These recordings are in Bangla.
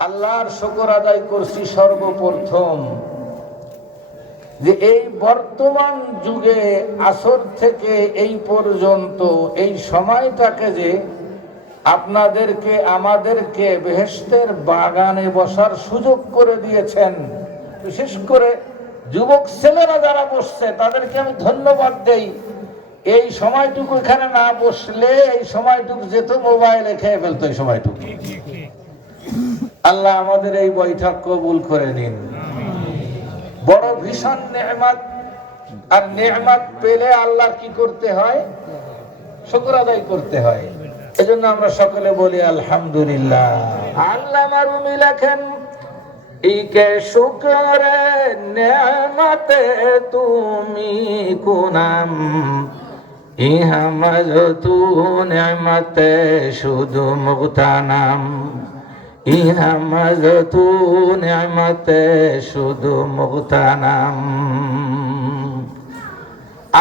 আল্লাহর শুকর আদায় করছি সর্বপ্রথম যে এই বর্তমান যুগে আসর থেকে এই পর্যন্ত এই সময়টাকে যে আপনাদেরকে আমাদেরকে বেহেশতের বাগানে বসার সুযোগ করে দিয়েছেন। বিশেষ করে যুবক ছেলেরা যারা বসছে তাদেরকে আমি ধন্যবাদ দেই। এই সময়টুকু এখানে না বসলে এই সময়টুকু যেত মোবাইলে খেয়ে ফেলতো। এই সময়টুকু আল্লাহ আমাদের এই বৈঠক কবুল করে নিন। বড় ভীষণ নেয়ামত, আর নেয়ামত পেলে আল্লাহর কি করতে হয়? শুকর আদায় করতে হয়। এজন্য আমরা সকলে বলি আলহামদুলিল্লাহ। আল্লামা রুমি লেখেন, ইকে শুকরে নেয়ামতে তুমি কুনাম, ইহামজ তু নেয়ামতে শুধু মুগতানাম, ইহামজ তু নেয়ামতে শুধু মুগতানাম।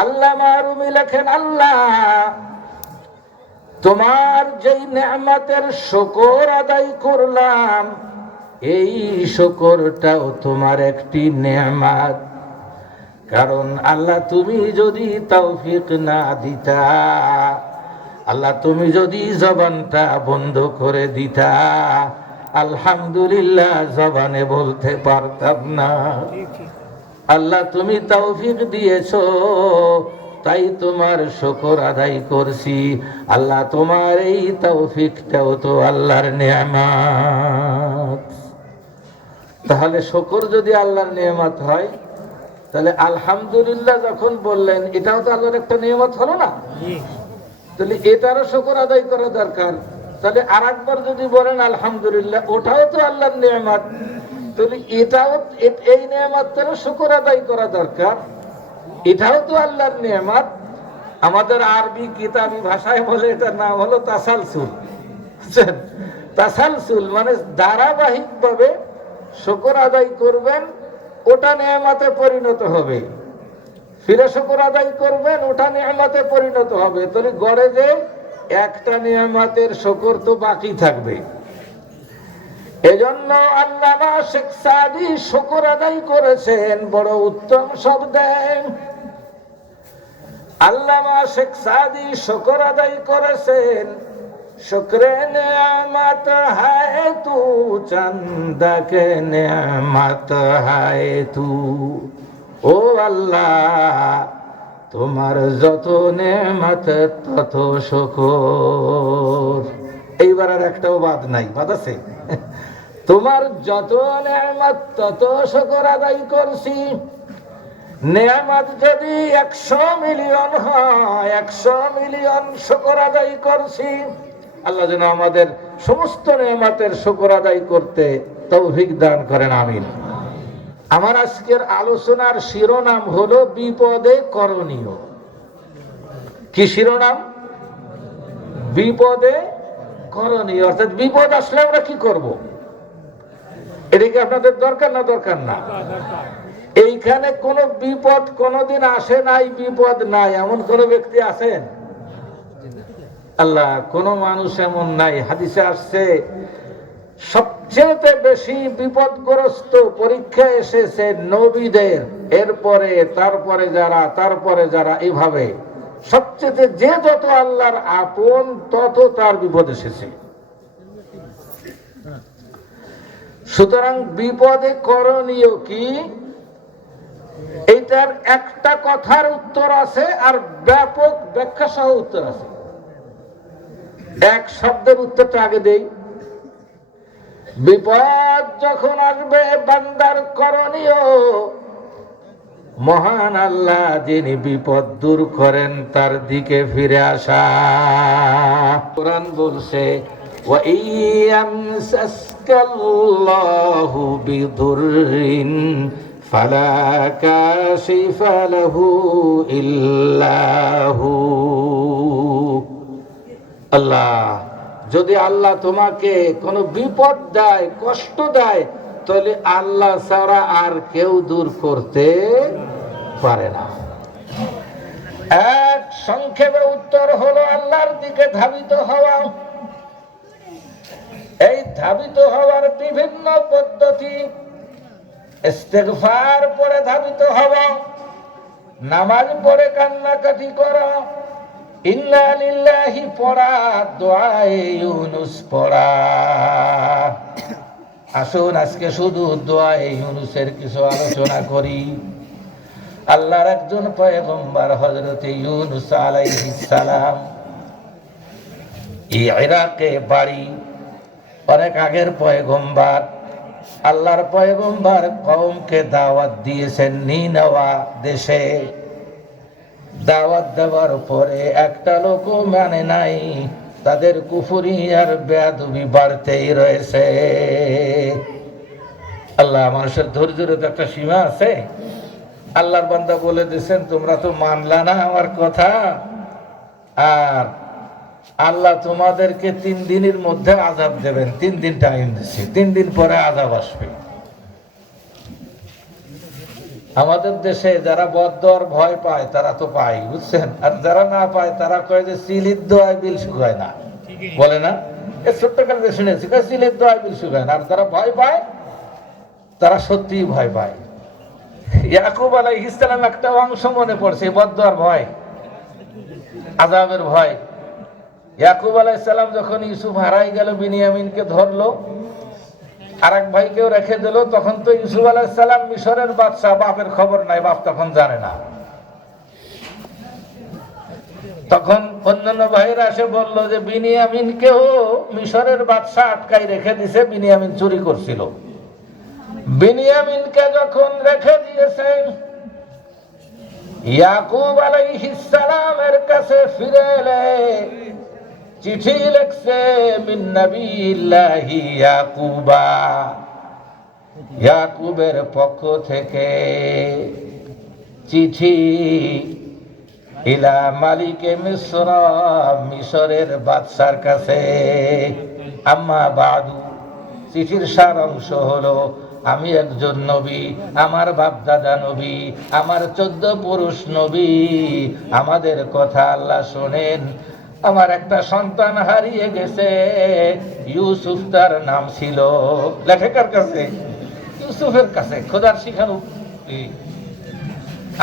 আল্লামা রুমি লেখেন, আল্লাহ তোমার যেই নেয়ামতের শুকর আদায় করলাম, এই শুকরটাও তোমার একটি নেয়ামত। কারণ আল্লাহ তুমি যদি তৌফিক না দিতা, আল্লাহ তুমি যদি জবানটা বন্ধ করে দিতা, আলহামদুলিল্লাহ জবানে বলতে পারতাম না। আল্লাহ তুমি তৌফিক দিয়েছো, তাই তোমার শুকর আদায় করছি। আল্লাহ তোমার এই তৌফিকটাও তো আল্লাহর নেয়ামত। তাহলে শুকর যদি আল্লাহর নেয়ামত হয়, তাহলে আলহামদুলিল্লাহ যখন বললেন এটাও তো আল্লাহর একটা নেয়ামত হলো না? তাহলে এটারও শুকর আদায় করা দরকার। তাহলে আরেকবার যদি বলেন আলহামদুলিল্লাহ, ওটাও তো আল্লাহর নেয়ামত। তাহলে এটাও, এই নেয়ামতেরও শুকর আদায় করা দরকার। এটাও তো আল্লাহর নেয়ামত। আমাদের আরবি কিতাবি ভাষায় বলে এটার নাম হলো তাসালসুল। তাসালসুল মানে ধারাবাহিক ভাবে শুকর আদায় করবেন, ওটা নেয়ামতে পরিণত হবে। ফিরে শুকর আদায় করবেন, ওটা নেয়ামতে পরিণত হবে। তাহলে গড়ে যে একটা নেয়ামতের শুকর তো বাকি থাকবে। এজন্য আল্লামা শেখ সাদি শুকর আদায় করেছেন বড় উত্তম শব্দে। আল্লামা শেখ সাদি শুকর আদায় করেছেন, শুকরে নেয়ামত হায় তু, চন্দকে নেয়ামত হায় তু। ও আল্লাহ তোমার যত নেয়ামত তত শুকর। এইবার আর একটাও বাদ নাই, বাদ আছে? তোমার যত নেয়ামত তত শুকর আদায় করছি। নেয়ামত যদি 100 মিলিয়ন হয়, 100 মিলিয়ন শুকর আদায় করছি। আল্লাহ যেন আমাদের সমস্ত নেয়ামতের শুকর আদায় করতে তৌফিক দান করেন, আমিন। আমার আজকের আলোচনার শিরোনাম হলো বিপদে করণীয়। কি শিরোনাম? বিপদে করণীয়। অর্থাৎ বিপদ আসলে আমরা কি করব, এটা কি আপনাদের দরকার না দরকার না? এইখানে কোন বিপদ কোনদিন আসে নাই, বিপদ নাই এমন কোন ব্যক্তি আছেন? আল্লাহ, কোন মানুষ এমন নাই। হাদিসে আসছে সবচেয়ে বেশি বিপদগ্রস্ত পরীক্ষা এসেছে নবীদের, এরপরে তারপরে যারা, তারপরে যারা, এইভাবে সবচেয়ে যে যত আল্লাহর আপন তত তার বিপদ এসেছে। সুতরাং বিপদে করণীয় কি, এইটার একটা কথার উত্তর আছে আর ব্যাপক ব্যাখ্যা সহ উত্তর আছে। এক শব্দের উত্তরটা আগে দেই। বিপদ যখন আসবে বান্দার করণীয়, মহান আল্লাহ যিনি বিপদ দূর করেন তার দিকে ফিরে আসা। কোরআন বলছে, ওয়া ইয়ামসাসকাল্লাহু বিদুররিন ফালা কাশিফা লাহু ইল্লা হু। আল্লাহ, যদি আল্লাহ তোমাকে কোনো বিপদ দেয়, কষ্ট দেয়, তাহলে আল্লাহ ছাড়া আর কেউ দূর করতে পারে না। এক সংক্ষেপে উত্তর হলো আল্লাহর দিকে ধাবিত হওয়া। এই ধাবিত হওয়ার বিভিন্ন পদ্ধতি। ইস্তিগফার পড়ে ধাবিত হওয়া, নামাজ পড়ে কান্নাকাটি করা, ইন্না লিল্লাহি পড়া, দোয়ায়ে ইউনুস পড়া। আসুন আজকে শুধু দোয়ায়ে ইউনুসের কিছু আলোচনা করি। আল্লাহর একজন পয়গম্বর হযরত ইউনুস আলাইহিস সালাম, ইরাকে বাড়ি, অনেক আগের পয়গম্বর। আল্লাহর পয়গম্বর কওমকে দাওয়াত দিয়েছেন নিনওয়া দেশে। দাওয়াত দেওয়ার পরে একটা লোকও মানে নাই। তাদের কুফরি আর বেয়াদবি বাড়তেই রয়েছে। আল্লাহ, মানুষের ধৈর্যের তো একটা সীমা আছে। আল্লাহর বান্দা বলে দিয়েছেন, তোমরা তো মানলা না আমার কথা, আর আল্লাহ তোমাদেরকে 3 দিনের মধ্যে আযাব দেবেন। 3 দিন টাইম দিচ্ছে, 3 দিন পরে আযাব আসবে। আমাদের দেশে যারা বদদর ভয় পায় তারা তো পায়, বুঝছেন, আর যারা না পায় তারা কয় যে সিলির দোয়ায় বিল শুকায় না, বলে না? এ ছোট্ট কালে শুনেছি, সিলির দোয়ায় বিল শুকায় না। আর যারা ভয় পায় তারা সত্যি ভয় পায়। ইয়াকুব আলাইহিস সালাম একটা অংশ মনে পড়ছে, বদদর ভয়, আযাবের ভয়। ইয়াকুব আলাইহিস সালাম যখন ইউসুফ হারাই গেল, বিনিয়ামিনকে ধরলো, আরেক ভাইকেও রেখে দিল, তখন তো ইউসুফ আলাইহিস সালাম মিশরের বাদশা, বাপের খবর নাই, বাপ তখন জানে না। তখন অন্যান্য ভাইরা এসে বলল যে বিনিয়ামিনকেও মিশরের বাদশা আটকাই রেখে দিছে, বিনিয়ামিন চুরি করছিল। বিনিয়ামিনকে যখন রেখে দিয়েছেন, ইয়াকুব আলাইহিস সালামের কাছে ফিরে এলে চিঠি লিখছে মিন নবিয়্যিল্লাহি ইয়াকুবা, ইয়াকুবের পক্ষ থেকে চিঠি, ইলা মালিকে মিসর, মিশরের বাদশার কাছে। আম্মা বাদু, চিঠির সার অংশ হলো, আমি একজন নবী, আমার বাপদাদা নবী, আমার 14 পুরুষ নবী, আমাদের কথা আল্লাহ শোনেন। আমার একটা সন্তান হারিয়ে গেছে, ইউসুফ তার নাম ছিল। লেখকের কাছে, ইউসুফের কাছে, খোদার শিখানো।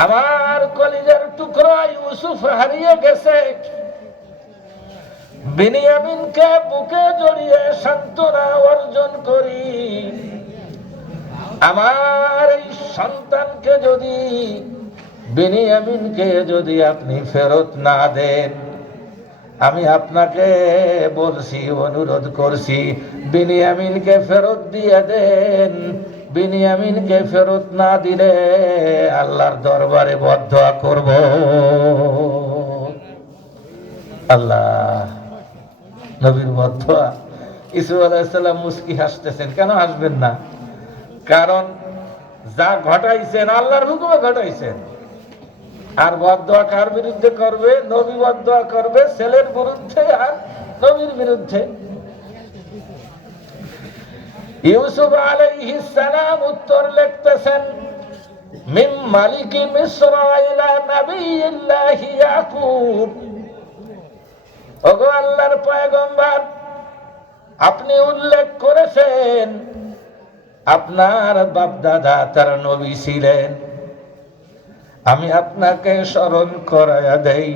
আমার কলিজার টুকরা ইউসুফ হারিয়ে গেছে। বিনিয়ামিনকে বুকে জড়িয়ে সান্ত্বনা অর্জন করি। আমার এই সন্তানকে যদি, বিনিয়ামিনকে যদি আপনি ফেরত না দেন, আমি আপনাকে বলছি, অনুরোধ করছি, বিনিয়ামিনকে ফেরত দিয়ে দেন। বিনিয়ামিনকে ফেরত না দিলে আল্লাহর দরবারে বদদোয়া করব। আল্লাহ, নবীর বদদোয়া। ইসু আলাইহিস সালাম মুস্কি হাসতেছেন। কেন হাসবেন না? কারণ যা ঘটাইছেন আল্লাহর হুকুমে ঘটাইছেন। আর বদদোয়া কার বিরুদ্ধে করবে? নবী বদদোয়া করবে ছেলের বিরুদ্ধে আর নবীর বিরুদ্ধে। ইউসুফ আলাইহিস সালাম উত্তর লিখতেছেন, মিন মালিকি মিসর ইলা নবিয়্যিল্লাহি ইয়াকুব। ওগো আল্লাহর পয়গম্বর, আপনি উল্লেখ করেছেন আপনার বাপদাদা তার নবী ছিলেন। আমি আপনাকে স্মরণ করায়া দেই,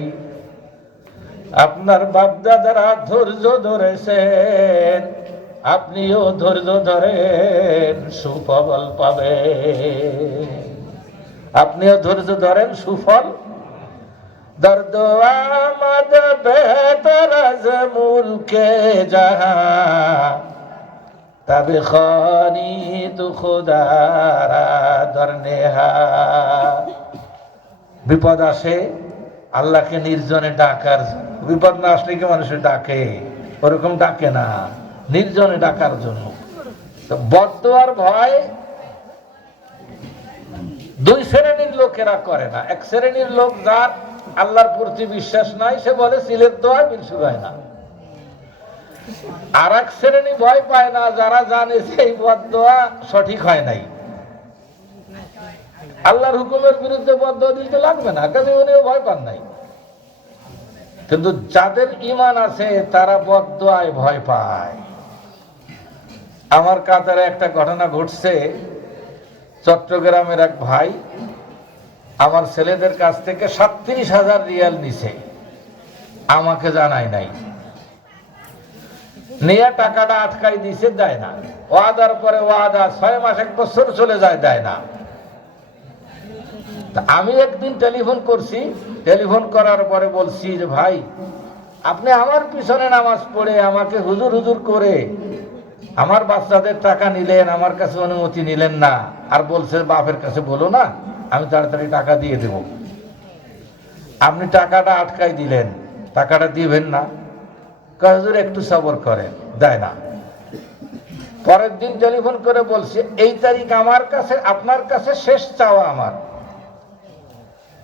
আপনার বাপদাদারা ধৈর্য ধরেছেন, আপনিও ধৈর্য ধরেন, সুফল পাবেন। আপনিও ধৈর্য ধরেন, সুফল। দর্দ আমদ বেহতর আজ মুলকে জাহাঁ, তবে খানি তু খুদারা দরনেহা। বিপদ আসে আল্লাহকে নির্জনে ডাকার জন্য। বিপদ না আসলে কি মানুষের ডাকে? ওরকম ডাকে না, নির্জনে ডাকার জন্য। তো বদদোয়ার ভয় 2 শ্রেণীর লোকেরা করে না। এক শ্রেণীর লোক যার আল্লাহর প্রতি বিশ্বাস নাই, সে বলে সিলের দোয়া বিল শুকায় না। আর এক শ্রেণী ভয় পায় না, যারা জানে সেই বদদোয়া সঠিক হয় নাই। আল্লাহর হুকুমের বিরুদ্ধে বদদোয়া দিতে লাগবে না, কাজে উনিও ভয় পান নাই। কিন্তু যাদের ঈমান আছে তারা বদদোয়ায় ভয় পায়। আমার কাতারে একটা ঘটনা ঘটছে। চট্টগ্রামের এক ভাই আমার ছেলেদের কাছ থেকে ৩৭,০০০ রিয়াল নিছে, আমাকে জানায় নাই, নিয়ে টাকাটা আটকাই দিছে, দেয় না। ওয়াদার পরে ওয়াদা, ৬ মাস ১ বছর চলে যায়, দেয় না। আমি একদিন টেলিফোন করছি, টেলিফোন করার পরে বলছি যে ভাই, আপনি আমার পিছনে নামাজ পড়ে আমাকে হুজুর হুজুর করে আমার বাচ্চাদের টাকা নিলেন, আমার কাছে অনুমতি নিলেন না, আর বলছে বাপের কাছে বলো না, আমি তাড়াতাড়ি টাকা দিয়ে দেব। আপনি টাকাটা আটকাই দিলেন, টাকাটা দিবেন না? হুজুর একটু সবর করেন, দেয় না। পরের দিন টেলিফোন করে বলছে এই তারিখ আমার কাছে, আপনার কাছে শেষ চাওয়া,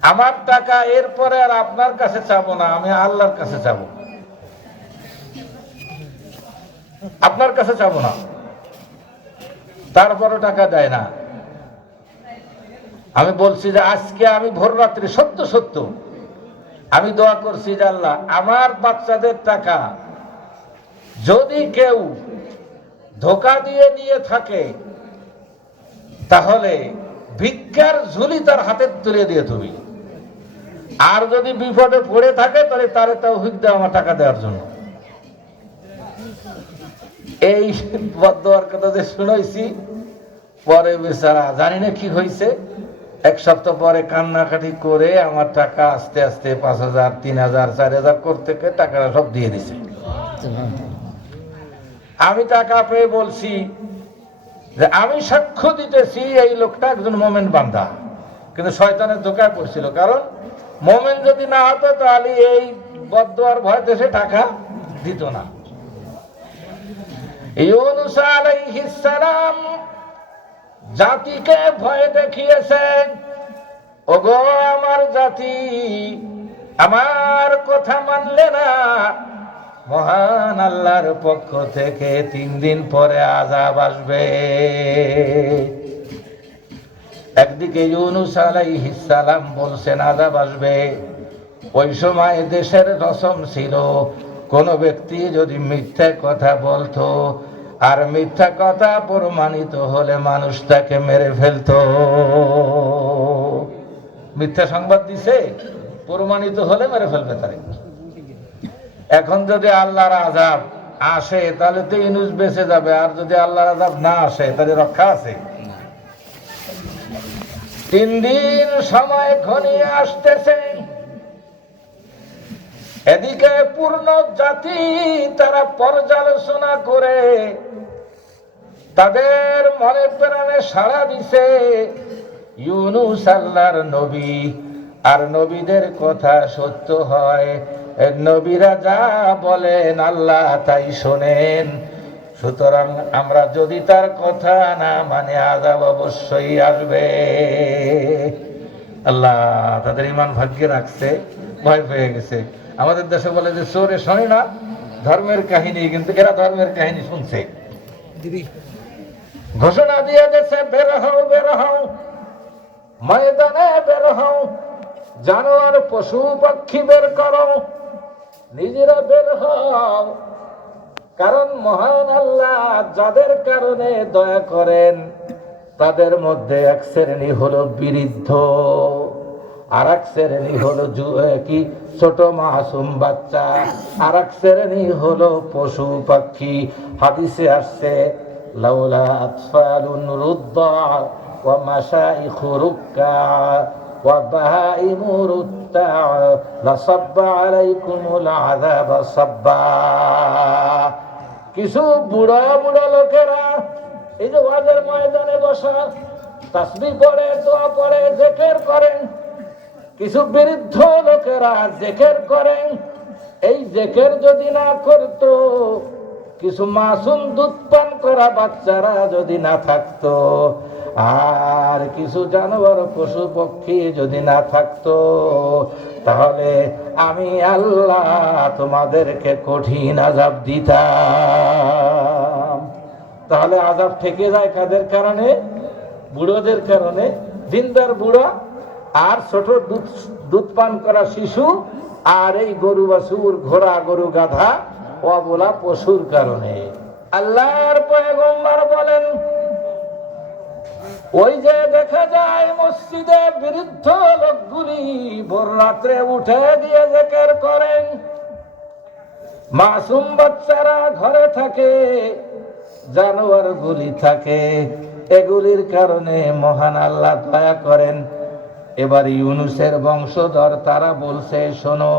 আমার টাকা এরপরে আর আপনার কাছে চাবো না, আমি আল্লাহর কাছে চাবো, আপনার কাছে চাবো না। তারপরও টাকা দেয় না। আমি বলছি যে আজকে আমি ভোর রাত্রে সত্য সত্য আমি দোয়া করছি যে আল্লাহ, আমার বাচ্চাদের টাকা যদি কেউ ধোঁকা দিয়ে নিয়ে থাকে তাহলে ভিক্ষার ঝুলি তার হাতে তুলে দিয়ে তুমি, আর যদি বিপদে পড়ে থাকে তাহলে তারে তৌফিক দাও আমার টাকা দেওয়ার জন্য। এই বদদোয়ার কথা যে শুনাইছি, পরে বেচারা জানি না কি হয়েছে, 1 সপ্তাহ পরে কান্নাকাটি করে আমার টাকা আস্তে আস্তে 5,000, 3,000, 4,000 করতে টাকাটা সব দিয়ে দিছে। আমি টাকা পেয়ে বলছি যে আমি সাক্ষ্য দিতেছি এই লোকটা একজন মোমেন বান্দা, কিন্তু শয়তানের ধোঁকায় পড়ছিল। কারণ মোমেন যদি না হতো তাহলে এই বদদোয়ার ভয় দেশে টাকা দিত না। ইউনূস আলাইহিস সালাম জাতিকে ভয় দেখিয়েছেন, ওগো আমার জাতি, আমার কথা মানলে না, মহান আল্লাহর পক্ষ থেকে 3 দিন পরে আযাব আসবে। একদিকে ইউনূস আলাইহিস সালাম বলছেন আযাব আসবে। ওই সময় দেশের রসম ছিল কোন ব্যক্তি যদি মিথ্যা কথা বলতো আর মিথ্যা কথা প্রমাণিত হলে মানুষ তাকে মেরে ফেলতো। মিথ্যা সংবাদ দিছে, প্রমাণিত হলে মেরে ফেলবে তারে। এখন যদি আল্লাহর আযাব আসে তাহলে তো ইউনূস বেঁচে যাবে, আর যদি আল্লাহর আযাব না আসে তাহলে রক্ষা আছে। 3 দিন সময় ঘনিয়ে আসতেছে, এদিকে পূর্ণ জাতি তারা পর্যালোচনা করে তাদের মনে প্রাণে সাড়া দিছে ইউনূস আল্লাহর নবী, আর নবীদের কথা সত্য হয়, নবীরা যা বলেন আল্লাহ তাই শোনেন। সুতরাং আমরা যদি তার কথা না মানে আযাব অবশ্যই আসবে। আল্লাহ তাদের ঈমান ভাগ্যে রাখছে, ভয় পেয়ে গেছে। আমাদের দেশে বলে যে চোরে শোনে না ধর্মের কাহিনী, কিন্তু এরা ধর্মের কাহিনী শুনছে। ঘোষণা দিয়ে দিয়েছে বের হও, বের হও, ময়দানে বের হও, জানোয়ার পশু পাখি বের করো, নিজেরা বের হও। কারণ মহান আল্লাহ যাদের কারণে দয়া করেন তাদের মধ্যে এক শ্রেণী হলো বিরুদ্ধ, আর এক শ্রেণী হলো কি ছোট মাসুম বাচ্চা, আর এক শ্রেণী হলো পশু পাখি। হাদিসে আসছে লাউলা আতফালুন রুদ্দা ওয়া মাশাইখু রুক্কা ওয়া বাহাইমু রুত্তা লাসাব্বা আলাইকুমুল আযাবা সাব্বা। কিছু বুড়া বুড়া লোকেরা এই যে ওয়াজের ময়দানে বসা তাসবিহ পড়ে, দোয়া পড়ে, জিকির করেন, কিছু বৃদ্ধ লোকেরা জিকির করেন। এই জিকির যদি না করতো, কিছু মাসুম দুধ পান করা বাচ্চারা যদি না থাকতো, আর কিছু জানোয়ার পশু পক্ষী যদি না থাকতো, তাহলে আমি আল্লাহ তোমাদেরকে কঠিন আযাব দিতাম। তাহলে আযাব থেকে যায় কাদের কারণে? বুড়োদের কারণে। দিনদার বুড়া আর ছোট দুধ পান করা শিশু, আর এই গরু বাছুর, ঘোড়া গরু গাধা অবলা পশুর কারণে। আল্লাহর পয়গম্বর বলেন, ওই যে দেখা যায় মসজিদে বৃদ্ধ লোকগুলি ভোর রাত্রে উঠে দিয়ে জিকির করেন, মাসুম বাচ্চারা ঘরে থাকে, জানোয়ার গুলি থাকে, এগুলির কারণে মহান আল্লাহ দয়া করেন। এবার ইউনুসের বংশধর তারা বলছে, শোনো,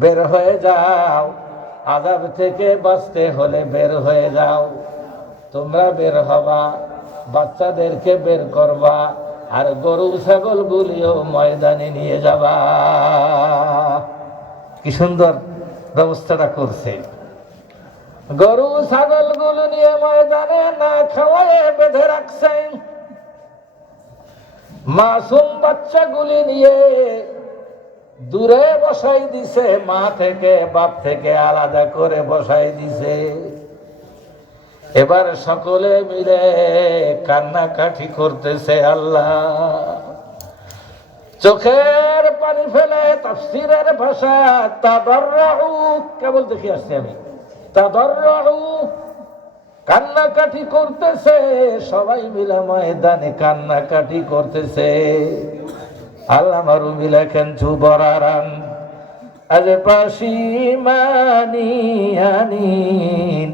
বের হয়ে যাও, আযাব থেকে বাঁচতে হলে বের হয়ে যাও। তোমরা বের হবা, বাচ্চাদেরকে বের করবা, আর গরু ছাগল গুলিও ময়দানে নিয়ে যাবা। কি সুন্দর ব্যবস্থাটা করছে। গরু ছাগল গুলো নিয়ে ময়দানে না খাওয়ায় বেঁধে রাখছেন, মাসুম বাচ্চাগুলি নিয়ে দূরে বসাই দিছে, মা থেকে বাপ থেকে আলাদা করে বসাই দিছে। এবার সকলে মিলে কান্নাকাটি করতেছে, আল্লাহ চোখের পানি ফেলে। তাফসীরের ভাষা তাদাররু, কেবল দেখি আসছি আমি, তাদাররু, কান্নাকাটি করতেছে, সবাই মিলে ময়দানে কান্নাকাটি করতেছে। আল্লামা রুমি লেখেন, যুবরারান আজ পাশিমানি আনিন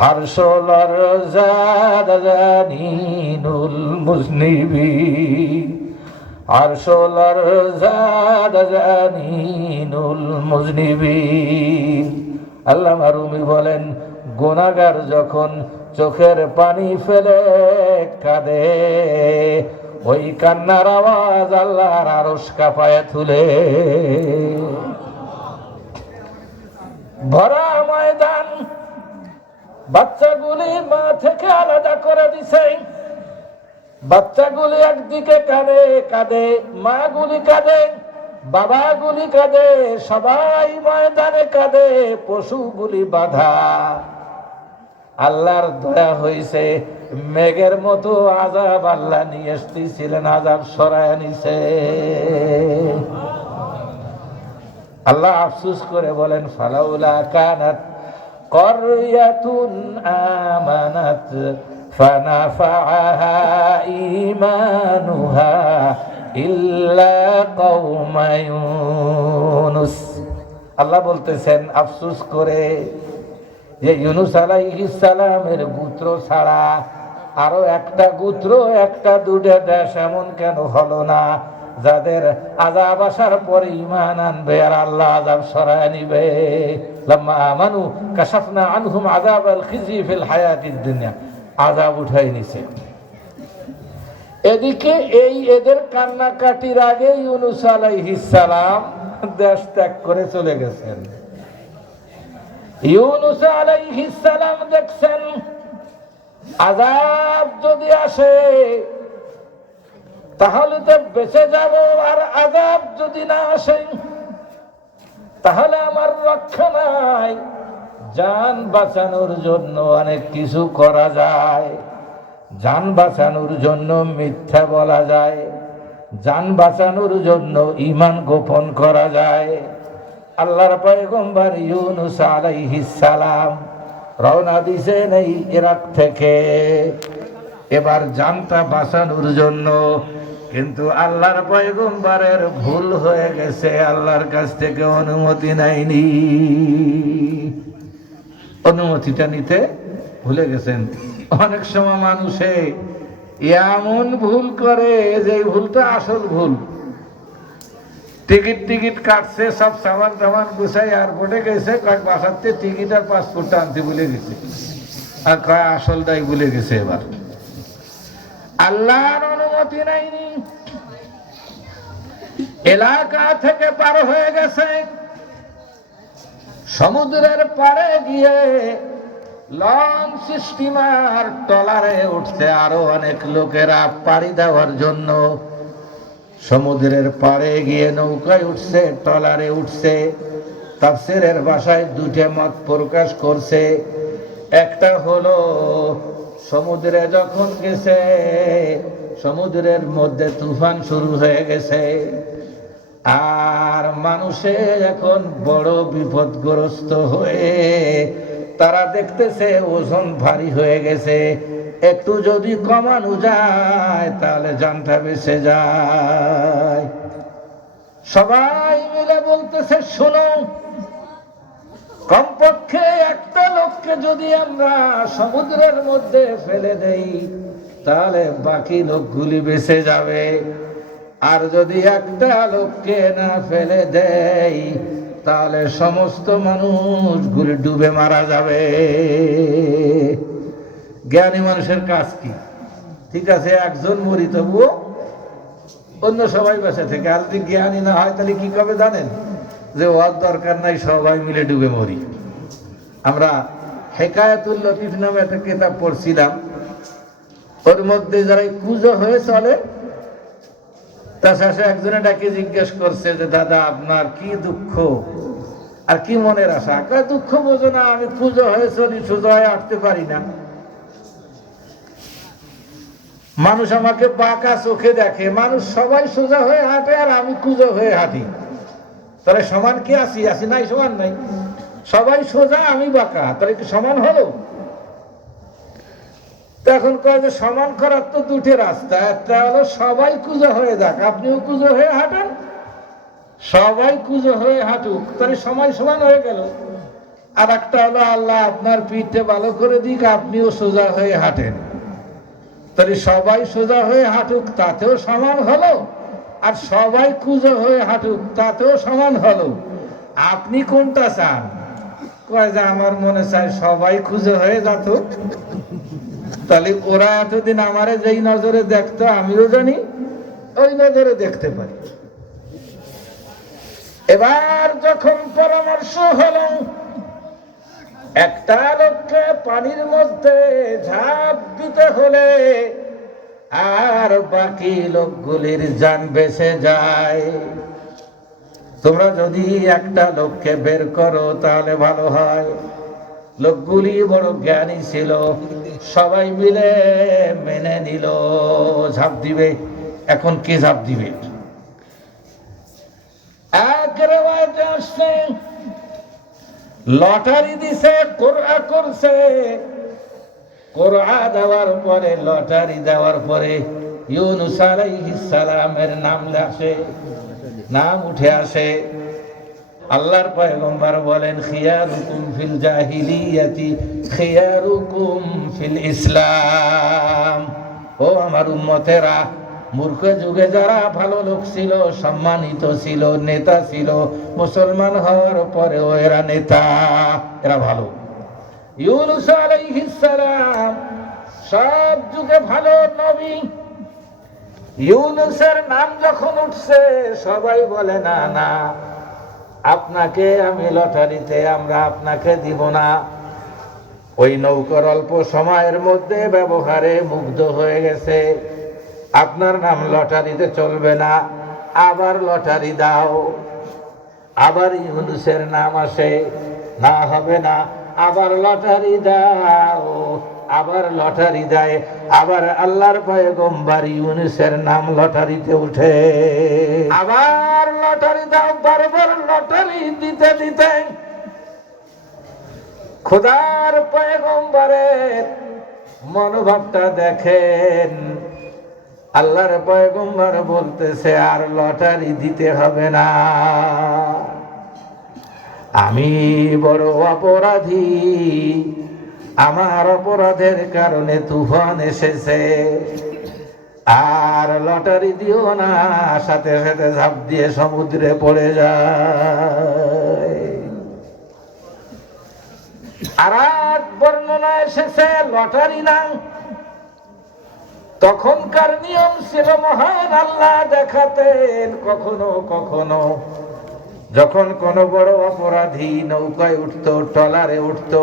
হারশলার জাদানিনুল মুজনিবি, আরশলার জাদানিনুল মুজনিবি। আল্লামা রুমি বলেন, গুনাহগার যখন চোখের পানি ফেলে কাঁদে, ওই কান্নার আওয়াজ আল্লাহর আরশ কাঁপায় তুলে। ভরা ময়দান, বাচ্চাগুলি মা থেকে আলাদা করে দিছে। বাচ্চাগুলি একদিকে কাঁদে কাঁদে, মা গুলি কাঁদে, বাবা গুলি কাঁদে, সবাই ময়দানে কাঁদে, পশুগুলি বাঁধা। আল্লাহর দয়া হইছে, মেঘের মতো আযাব আল্লাহ নিয়ে এসেছিলেন, আযাব সরায় নিছে। আল্লাহ আফসোস করে বলেন, ফালাউলা কানাত ক্বরয়াতুন আমানাত ফানাফাআহা ঈমানুহা ইল্লা কওমা ইউনুস। আল্লাহ বলতেছেন আফসোস করে, যে ইউনুস আলাইহিস সালামের গোত্র ছাড়া আরো একটা গোত্র, একটা দুটা দেশ এমন কেন হলো না যাদের আযাব আসার পরে ঈমান আনবে আর আল্লাহ আযাব সরায় নিবে। লাম্মা আমানু কাশাফনা আনহুম আযাবাল খিজি ফিল হায়াতিদ দুনিয়া, আযাব উঠাই নিছে। এদিকে এই এদের কান্নাকাটির আগে ইউনুস আলাইহিস সালাম দেশ ত্যাগ করে চলে গেছেন। ইউনুস আলাইহিস সালাম দেখছেন, আযাব যদি আসে তাহলে তো বেঁচে যাব, আর আযাব যদি না আসে তাহলে আমার রক্ষা নাই। জান বাঁচানোর জন্য অনেক কিছু করা যায়, জান বাঁচানোর জন্য মিথ্যা বলা যায়, জান বাঁচানোর জন্য ঈমান গোপন করা যায়। আল্লাহর পয়গম্বর ইউনুস আলাইহিস সালাম রওনা দিয়েছেন এই ইরাক থেকে, এবার জানটা বাঁচানোর জন্য। কিন্তু আল্লাহর পয়গম্বরের ভুল হয়ে গেছে, আল্লাহর কাছ থেকে অনুমতি নেয়নি, অনুমতিটা নিতে ভুলে গেছেন। অনেক সময় মানুষে এমন ভুল করে যে ভুলটা আসল ভুল। টিকিট কাটছে, সব সামান টামান গুছাই এয়ারপোর্টে গেছে, কয়েক বাসাতে টিকিট আর পাসপোর্টটা আনতে ভুলে গেছে, আর কয় আসলটাই ভুলে গেছে। এবার আল্লাহর অনুমতি নেয়নি, এলাকা থেকে পার হয়ে গেছে, সমুদ্রের পাড়ে গিয়ে লঞ্চ স্টিমার ট্রলারে উঠছে আরো অনেক লোকেরা পাড়ি দেওয়ার জন্য। সমুদ্রের পাড়ে গিয়ে নৌকায় উঠছে, ট্রলারে উঠছে। তাফসীরের ভাষায় দুটো মত প্রকাশ করছে। একটা হলো, সমুদ্রে যখন গেছে, সমুদ্রের মধ্যে তুফান শুরু হয়ে গেছে, আর মানুষে এখন বড় বিপদগ্রস্ত হয়ে তারা দেখতেছে ওজন ভারী হয়ে গেছে, একটু যদি কমানো যায় তাহলে জানটা বেঁচে যায়। সবাই মিলে বলতেছে, শোনো, কমপক্ষে একটা লোককে যদি আমরা সমুদ্রের মধ্যে ফেলে দেই তাহলে বাকি লোকগুলি বেঁচে যাবে, আর যদি একটা লোককে না ফেলে দেই তাহলে সমস্ত মানুষগুলি ডুবে মারা যাবে। জ্ঞানী মানুষের কাজ কি? ঠিক আছে, একজন মরি, তবুও অন্য সবাই বেঁচে থেকে। আর যদি জ্ঞানী না হয় তাহলে কি করবে জানেন? যে ওর দরকার নাই, সবাই মিলে ডুবে মরি। আমরা হেকায়াতুল লতিফ নামে একটা কিতাব পড়ছিলাম, ওর মধ্যে যারা কুজো হয়ে চলে, তার শেষে একজনে ডাকে জিজ্ঞেস করছে যে দাদা আপনার কি দুঃখ আর কি মনের আশা? কয়, দুঃখ বোঝো না, আমি কুজো হয়ে চলি, সোজা হয়ে হাঁটতে পারি না। মানুষ আমাকে বাঁকা চোখে দেখে, মানুষ সবাই সোজা হয়ে হাঁটে আর আমি কুজো হয়ে হাঁটি, তাহলে সমান কি আছি? আছি নাই? সমান নাই। সবাই সোজা, আমি বাঁকা, তাহলে কি সমান হলো? এখন কয় যে সমান করার তো দুটি রাস্তা, একটা হলো সবাই কুজো হয়ে যাক, আপনিও কুজো হয়ে হাঁটেন, সবাই কুজো হয়ে হাঁটুক, তাহলে সময় সমান হয়ে গেল। আর একটা হলো আল্লাহ আপনার পিঠে ভালো করে দিক, আপনিও সোজা হয়ে হাঁটেন, তাহলে সবাই সোজা হয়ে হাঁটুক, তাতেও সমান হলো, আর সবাই কুজো হয়ে হাঁটুক, তাতেও সমান হলো। আপনি কোনটা চান? কয় যে আমার মনে চায় সবাই কুজো হয়ে যেত, তাহলে ওরা এতদিন আমারে যেই নজরে দেখতো আমিও জানি ওই নজরে দেখতে পারি। এবার যখন পরামর্শ হলো একটা লোককে পানির মধ্যে ঝাঁপ দিতে হলে আর বাকি লোকগুলির জান বেঁচে যায়, তোমরা যদি একটা লোককে বের করো তাহলে ভালো হয়। লোকগুলি বড় জ্ঞানী ছিল, সবাই মিলে মেনে নিল ঝাঁপ দিবে। এখন কে ঝাঁপ দিবে? এক রেওয়ায়েতে আসছে লটারি দিছে, কোরআ করছে, কোরআ দেওয়ার পরে, লটারি দেওয়ার পরে ইউনূস আলাইহিস সালামের নাম আসে, নাম উঠে আসে। আল্লাহর পয়গম্বর বলেন, খিয়ারুকুম ফিল জাহিলিয়াতি খিয়ারুকুম ফিল ইসলাম। ও আমার উম্মতেরা, মূর্খ যুগে যারা ভালো লোক ছিল, সম্মানিত ছিল, নেতা ছিল, মুসলমান হওয়ার পরেও এরা নেতা, এরা ভালো। ইউনূস আলাইহিস সালাম সব যুগে ভালো নবী। ইউনূসের নাম যখন উঠছে সবাই বলে না না, আপনাকে আমি লটারিতে আমরা আপনাকে দিব না। ওই নৌকার অল্প সময়ের মধ্যে ব্যবহারে মুগ্ধ হয়ে গেছে, আপনার নাম লটারিতে চলবে না, আবার লটারি দাও। আবার ইউনূসের নাম আসে, না হবে না, আবার লটারি দাও, আবার লটারি দেয়। আবার আল্লাহর পয়গম্বর ইউনূসের নাম লটারিতে উঠে, আবার লটারি দাও। বারবার লটারি দিতে দিতে খোদার পয়গম্বরের মনোভাবটা দেখেন। আল্লাহর পয়গম্বর বলতেছে আর লটারি দিতে হবে না, আমি বড় অপরাধী, আমার অপরাধের কারণে তুফান এসেছে, আর লটারি দিও না। সাথে সাথে ঝাঁপ দিয়ে সমুদ্রে পড়ে যায়। আর এক বর্ণনা এসেছে লটারি না, তখনকার নিয়ম ছিল মহান আল্লাহ দেখাতেন কখনো কখনো যখন কোন বড় অপরাধী নৌকায় উঠতো, ট্রলারে উঠতো,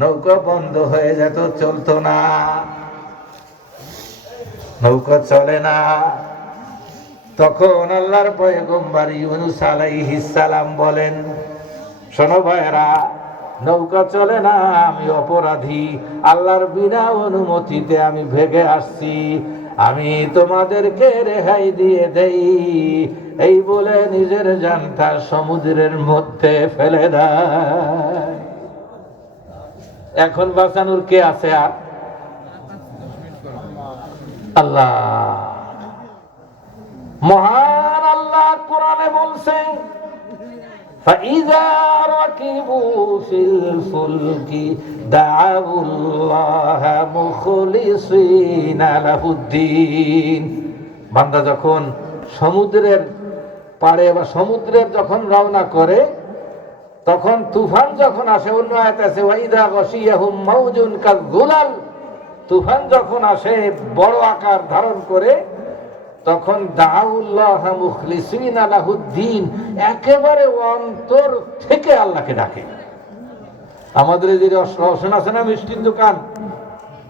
নৌকা বন্ধ হয়ে যেত, চলতো না, নৌকা চলে না, তখন আল্লাহর পয়গম্বর ইউনূস আলাইহিস সালাম বলেন, শোনো ভাইরা, নৌকা চলে না, আমি অপরাধী, আল্লাহর বিনা অনুমতিতে আমি ভেগে আসছি, আমি তোমাদেরকে রেহাই দিয়ে দেই। এই বলে নিজের জানটা সমুদ্রের মধ্যে ফেলে দেয়। এখন বাঁচানোর কে আছে আর? আল্লাহ। মহান আল্লাহ কোরআনে বলছেন فَإِذَا رَكِبُوا فِي الْفُلْكِ دَعَوُا اللَّهَ مُخْلِصِينَ لَهُ الدِّينَ। বান্দা যখন সমুদ্রের পাড়ে বা সমুদ্রের যখন রওনা করে, তখন তুফান যখন আসে, অন্য আয়াত আছে ওয়াইদা গাশিয়াহুম মাউজুন কাযুলাল, তুফান যখন আসে বড় আকার ধারণ করে, তখন দাউল্লাহ মুখলিসিনা লাহুদ্দিন, একেবারে অন্তর থেকে আল্লাহকে ডাকে। আমাদের যে রসন আছে না মিষ্টির দোকান,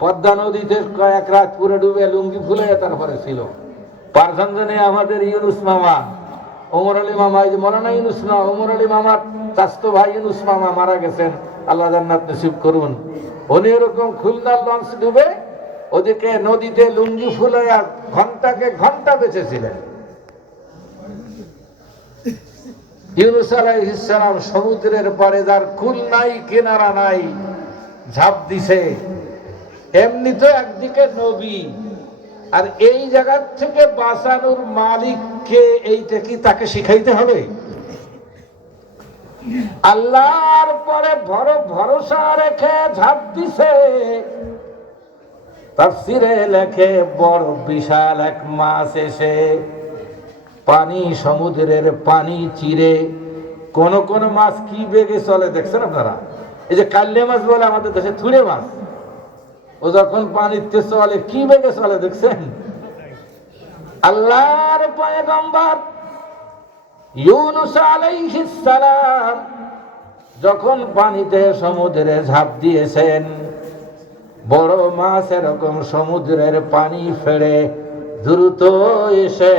পদ্মা নদীতে কয়েক রাত পুরো ডুবে লুঙ্গি ফুলে তারপরে ছিল। পারসানজনে আমাদের ইউনুস মামা, ওমর আলী মামা, এই যে মৌলানা ইউনুস না, ওমর আলী মামার চাচতো ভাই ইউনুস মামা মারা গেছেন, আল্লাহ জান্নাত নসিব করুন। উনি এরকম খুলনার লঞ্চ ডুবে ওদিকে নদীতে লুঙ্গি ফুলাইয়া ঘন্টাকে ঘন্টা বেঁচেছিলেন। ইউনুস আলাইহিস সালাম সমুদ্রের পাড়ে, যার কুল নাই কিনারা নাই, ঝাঁপ দিছে। এমনি তো একদিকে নবী, আর এই জায়গা থেকে বাঁচানোর মালিককে, এইটা কি তাকে শিখাইতে হবে? আল্লাহর পরে ভরসা রেখে ঝাঁপ দিছে। তাফসীরে লেখে বড় বিশাল এক মাছ এসে পানি, সমুদ্রের পানি চিরে, কোন কোন মাছ কি বেগে চলে দেখছেন আপনারা? এই যে কাল্লে মাছ বলে আমাদের দেশে, থুড়ে মাছ, ও যখন পানিতে চলে কি বেগে চলে দেখছেন? আল্লাহর পয়গম্বর ইউনুস আলাইহিস সালাম যখন পানিতে সমুদ্রে ঝাঁপ দিয়েছেন, বড় মাছ এরকম সমুদ্রের পানি ফেড়ে দ্রুত এসে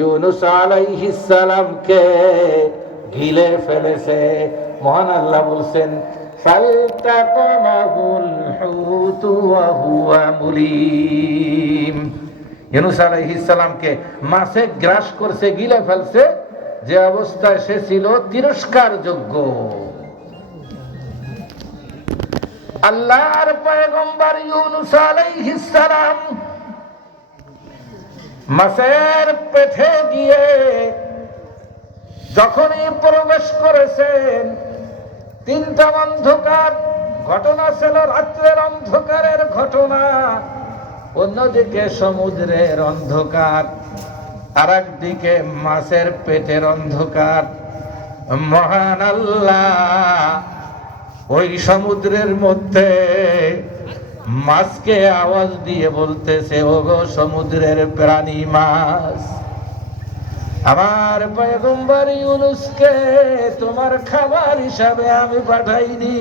ইউনুস আলাইহিস সালামকে গিলে ফেলেছে। মহান আল্লাহ বলছেন ফালতাকামাহুল হুতু ওয়া হুয়া মুলিম। ইউনুস আলাইহিস সালামকে মাছে গ্রাস করছে, গিলে ফেলছে, যে অবস্থায় সে ছিল তিরস্কারযোগ্য। আল্লাহর পয়গম্বর ইউনুস আলাইহিস সালাম মাছের পেটে গিয়ে যখনই প্রবেশ করেছেন, তিনটা অন্ধকার ঘটনা ছিল, রাত্রের অন্ধকারের ঘটনা, অন্যদিকে সমুদ্রের অন্ধকার, আর একদিকে মাছের পেটের অন্ধকার। মহান আল্লাহ ওই সমুদ্রের মধ্যে মাছকে আওয়াজ দিয়ে বলতেছে, ওগো সমুদ্রের প্রাণী মাছ, আমার পয়গম্বর ইউনুসকে তোমার খাবার হিসাবে আমি পাঠাইনি।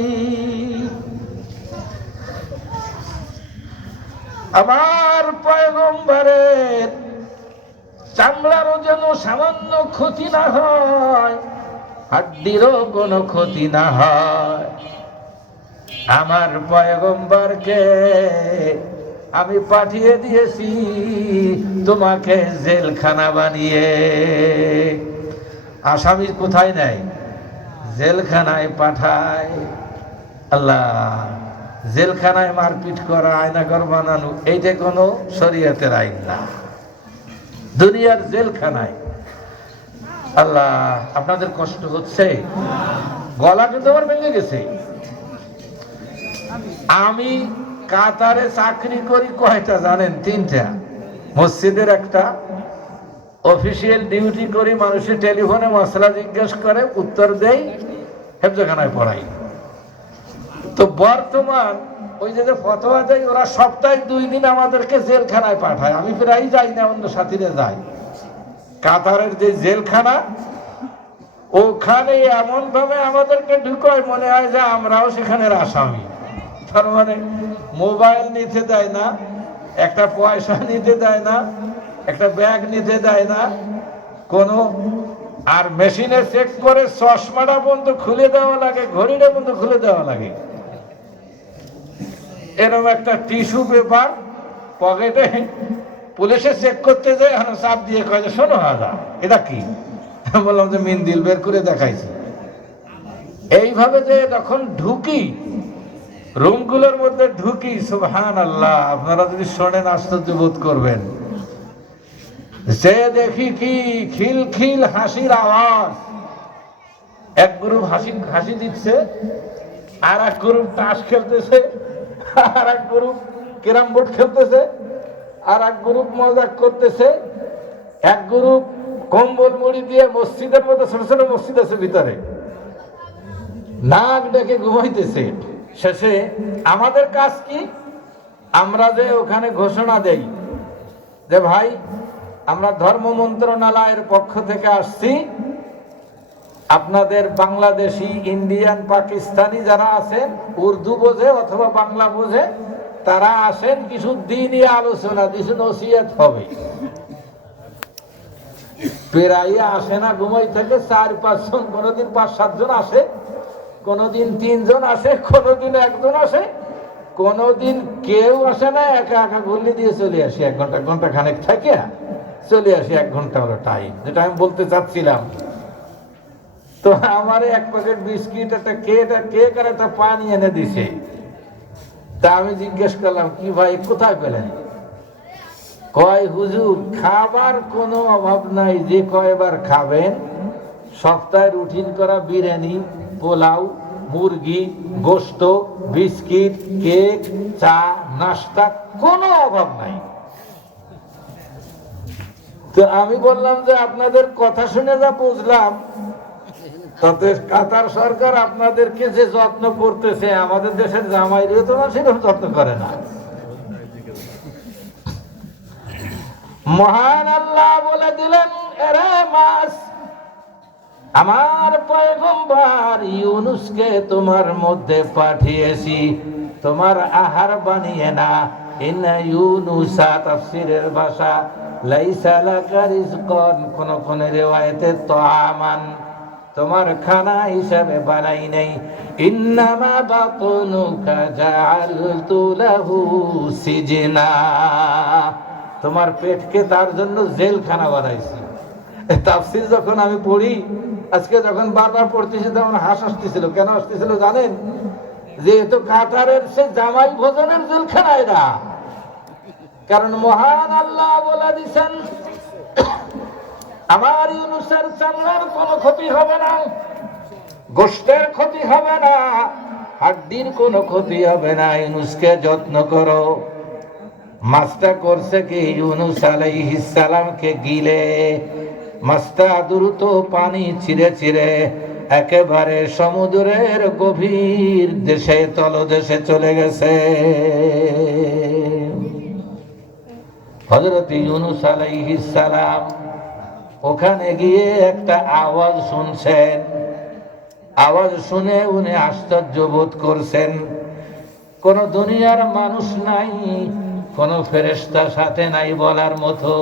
আমার পয়গম্বরের চামড়ারও যেন সামান্য ক্ষতি না হয়, হাড্ডিরও কোনো ক্ষতি না হয়। আমার পয়গম্বরকে আমি পাঠিয়ে দিয়েছি তোমাকে জেলখানা বানিয়ে। আসামি কোথায় নেয়? জেলখানায় পাঠায়। আল্লাহ, জেলখানায় মারপিট করা, আয়নাঘর বানানো, এইটা কোনো শরীয়তের আইন না, দুনিয়ার জেলখানায়। আল্লাহ, আপনাদের কষ্ট হচ্ছে? গলা কিন্তু আমার ভেঙে গেছে। আমি কাতারে চাকরি করি কয়টা জানেন? 3টা। মসজিদের একটা অফিসিয়াল ডিউটি করি, মানুষের টেলিফোনে মশলা জিজ্ঞেস করে, উত্তর দেই, হেফজখানায় পড়াই। তো বর্তমান ওই যে ফতোয়া দেয়, ওরা সপ্তাহে 2 দিন আমাদেরকে জেলখানায় পাঠায়। আমি প্রায় যাই না, অন্য সাথীরা যায়। কাতারের যে জেলখানা, ওখানে এমন ভাবে আমাদেরকে ঢুকায়, মনে হয় যে আমরাও সেখানের আসামি। তার মানে মোবাইল নিতে দেয় না, একটা পয়সা নিতে দেয় না, একটা ব্যাগ নিতে দেয় না কোনো, আর মেশিনে চেক করে চশমাটা বন্ধ খুলে দেওয়া লাগে, ঘড়িটা বন্ধ খুলে দেওয়া লাগে। এরকম একটা টিস্যু পেপার পকেটে পুলিশে চেক করতে যায়, চাপ দিয়ে কয় যে 16,000, এটা কি? বললাম যে মিন্দিল বের করে দেখাইছি। এইভাবে যে যখন ঢুকি, রুমগুলোর মধ্যে ঢুকি, সুবহানাল্লাহ, আপনারা যদি শোনেন আশ্চর্য বোধ করবেন। সে দেখি কি খিলখিল হাসির আওয়াজ। এক গ্রুপ হাসি দিচ্ছে, আর এক গ্রুপ তাস খেলতেছে, আর এক গ্রুপ ক্যারাম বোর্ড খেলতেছে, আর এক গ্রুপ মজাক করতেছে, এক গ্রুপ কম্বল মুড়ি দিয়ে মসজিদের মধ্যে, ছোট ছোট মসজিদ আছে ভিতরে, নাক ডেকে ঘুমাইতেছে। শেষে আমাদের কাজ কি? আমরা যে ওখানে ঘোষণা দেই যে ভাই আমরা ধর্ম মন্ত্রণালয়ের পক্ষ থেকে আসছি, আপনাদের বাংলাদেশি, ইন্ডিয়ান, পাকিস্তানি যারা আছেন, উর্দু বোঝে অথবা বাংলা বোঝে, তারা আসেন, কিছু দিনই আলোচনা, কিছু নসিহত হবে। পেরাইয়া আসে না ঘুমাই থেকে 4-5 জন, কোনোদিন 5-7 জন আসে, কোনোদিন 3 জন আসে, কোনোদিন 1 জন আসে, কোনোদিন কেউ আসে না, একা একা গুল্লি দিয়ে চলে আসি। 1 ঘন্টা, ঘন্টা খানেক থাকে চলে আসি। 1 ঘন্টা হলো টাইম, যেটা আমি বলতে চাচ্ছিলাম। তো আমারে 1 প্যাকেট বিস্কিট, একটা কেক আর একটা পানি এনে দিছে। তা আমি জিজ্ঞেস করলাম, কি ভাই কোথায় পেলেন? কয় হুজুর, খাবার কোনো অভাব নাই, যে কয়বার খাবেন, সপ্তাহে রুটিন করা বিরিয়ানি, পোলাও, মুরগি, গোশত, বিস্কিট, কেক, চা, নাস্তা, কোনো অভাব নাই। তো আমি বললাম যে আপনাদের কথা শুনে যা বুঝলাম, তাতে কাতার সরকার আপনাদেরকে যে যত্ন করতেছে, আমাদের দেশের জামাইরেও তো সেরকম যত্ন করে না। মহান আল্লাহ বলে দিলেন, এরে মাছ, আমার পয়গম্বর ইউনুসকে তোমার মধ্যে পাঠিয়েছি, তোমার আহার বানিয়ে না। ইন্না ইউনুসা, তাফসীরের ভাষা, লাইসা লাকা রিজকান, কোন রিওয়ায়াতে তাআমান, তোমার খানা হিসাবে বানাই নাই। ইন্নামা বাতুনুকা জাআলতু লাহু সিজনা, তোমার পেটকে তার জন্য জেলখানা বানাইছি। তাফসীর যখন আমি পড়ি, আজকে যখন বারবার পড়তেছি, তখন হাস আসতেছিল। কেন আসতেছিল জানেন? যে এ তো কাতারের সে জামাই ভোজনের জেলখানা এরা। কারণ মহান আল্লাহ বলে দিছেন, আমার ইউনুসের চামড়ার কোনো ক্ষতি হবে না, গোশতের ক্ষতি হবে না, হাড্ডির কোনো ক্ষতি হবে না, ইউনুসকে যত্ন করো। মাছটা করছে কি? ইউনুস আলাইহিস সালামকে গিলে মাছটা দ্রুত পানি ছিঁড়ে ছিঁড়ে একেবারে সমুদ্রের গভীর দেশে, তলদেশে চলে গেছে। হযরত ইউনুস আলাইহিস সালাম ওখানে গিয়ে একটা আওয়াজ শুনছেন। আওয়াজ শুনে উনি আশ্চর্য বোধ করছেন। কোন দুনিয়ার মানুষ নাই, কোন ফেরেশতা সাথে নাই বলার মতো,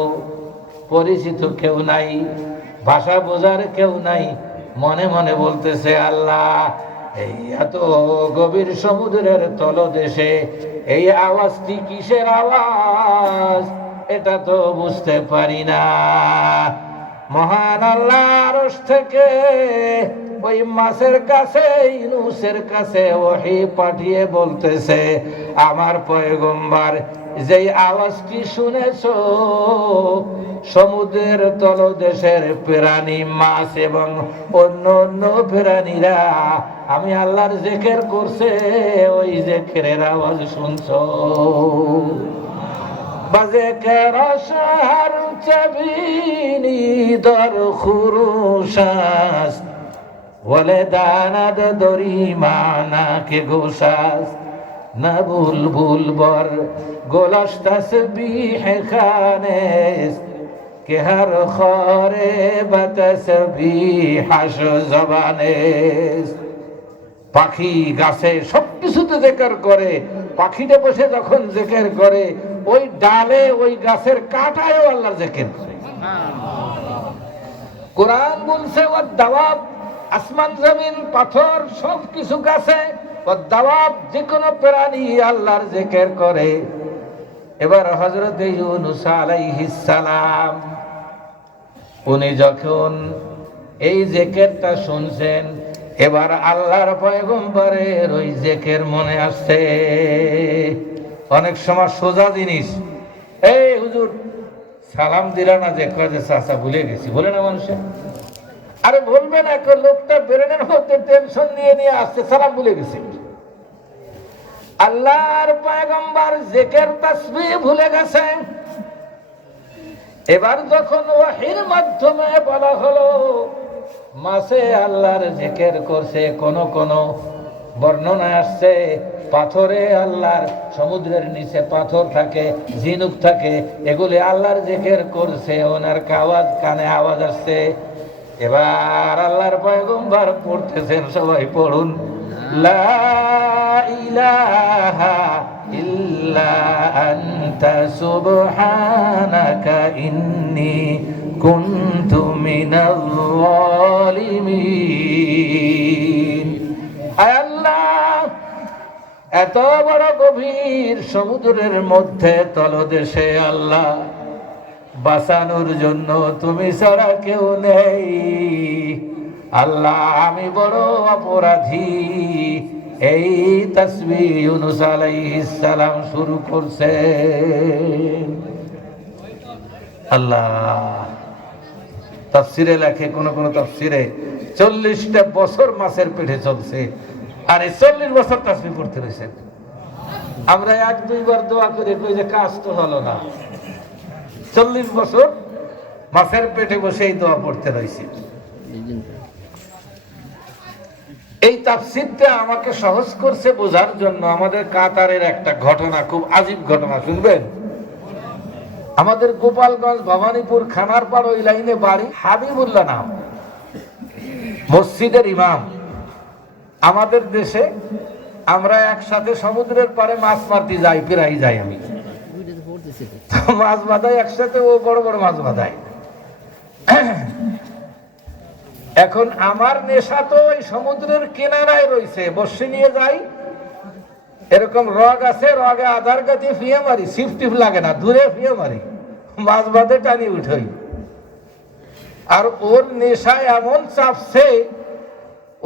পরিচিত কেউ নাই, ভাষা বোঝার কেউ নাই। মনে মনে বলতেছে, আল্লাহ, এই এত গভীর সমুদ্রের তলদেশে এই আওয়াজটি কিসের আওয়াজ? এটা তো বুঝতে পারি না। মহান আল্লাহ আরশ থেকে ওই মাছের কাছে, ইউনুসের কাছে ওহী পাঠিয়ে বলতেছে, আমার পয়গম্বর, যেই আওয়াজটি শুনেছো, সমুদ্রের তলদেশের প্রাণী, মাছ এবং অন্য অন্য প্রাণীরা আমি আল্লাহর জিকির করছে, ওই জিকিরের আওয়াজ শুনছো। بذكر شهر تبيني در خروش است ولداند دری معنا که گوش است نه بلبل بر گلش تسبیح خانه است که هر خاره به تسبیحش زبان است। পাখি গাছে সবকিছুতে জিকির করে, পাখিটা বসে যখন জিকির করে, ওই ডালে, ওই গাছের কাঁটায়ও আল্লাহর জিকির করে। কোরআন বলছে, ওয়াদ দাওয়াব, আসমান জমিন পাথর সবকিছু গাছে, ওয়াদ দাওয়াব, যে কোনো প্রাণী আল্লাহর জিকির করে। এবার হযরত ইউনূস আলাইহিস সালাম উনি যখন এই জিকিরটা শুনছেন, এবার আল্লাহর পয়গম্বরের ওই জিকির মনে আসছে। অনেক সময় সোজা জিনিস, এই হুজুর সালাম দিলা না, যে কয় যে চাচা ভুলে গেছি, বলে না মানুষে? আরে বলবে না, লোকটা ব্রেনের মধ্যে টেনশন নিয়ে নিয়ে আসছে, সালাম ভুলে গেছে। আল্লাহর পয়গম্বর জিকির তাসবিহ ভুলে গেছে। এবার যখন ওয়াহির মাধ্যমে বলা হলো মাসে আল্লাহর জিকির করছে, কোন কোন বর্ণনা আসছে পাথরে আল্লাহর, সমুদ্রের নিচে পাথর থাকে, ঝিনুক থাকে, এগুলি আল্লাহর জিকির করছে, ওনার আওয়াজ কানে আওয়াজ আসছে। এবার আল্লাহর পয়গম্বর পড়তেছেন, সবাই পড়ুন, লা ইলাহা ইল্লা আনতা সুবহানাকা ইন্নী কুনতু মিনাল যালিমিন। আয় আল্লাহ, এত বড় গভীর সমুদ্রের মধ্যে তলদেশে আল্লাহ, বাঁচানোর জন্য তুমি ছাড়া কেউ নেই। আল্লাহ আমি বড় অপরাধী। এই তাসবিহ ইউনূস আলাইহিস সালাম শুরু করছে। আল্লাহ তাফসিরে লেখে, কোন কোন তাফসিরে 40টা বছর মাছের পেটে চলছে, আর এই 40 বছর তাসবিহ পড়তে রয়েছে। আমরা 1-2 বার দোয়া করে কই যে কাজ তো হলো না, 40 বছর মাছের পেটে বসে এই দোয়া পড়তে রয়েছে। এই তাফসীরটা আমাকে সহজ করছে বোঝার জন্য আমাদের কাতারের একটা ঘটনা, খুব আজীব ঘটনা, শুনবেন? আমাদের গোপালগঞ্জ ভবানীপুর খানারপাড় ওই লাইনে বাড়ি, হাবিবুল্লাহ নাম, মসজিদের ইমাম। আমাদের দেশে আমরা একসাথে সমুদ্রের পাড়ে মাছ মারতে যাই, প্রায় যাই আমি, মাছ বাঁধাই একসাথে, ও বড় বড় মাছ বাঁধাই। এখন আমার নেশা তো ওই সমুদ্রের কিনারায় রয়েছে, বসে নিয়ে যাই, এরকম রগ আছে, রগে আধার গাছে ফিয়ে মারি, সিফ টিপ লাগে না, দূরে ফিয়ে মারি, মাছ বাঁধে টানি উঠাই। আর ওর নেশায় এমন চাপছে,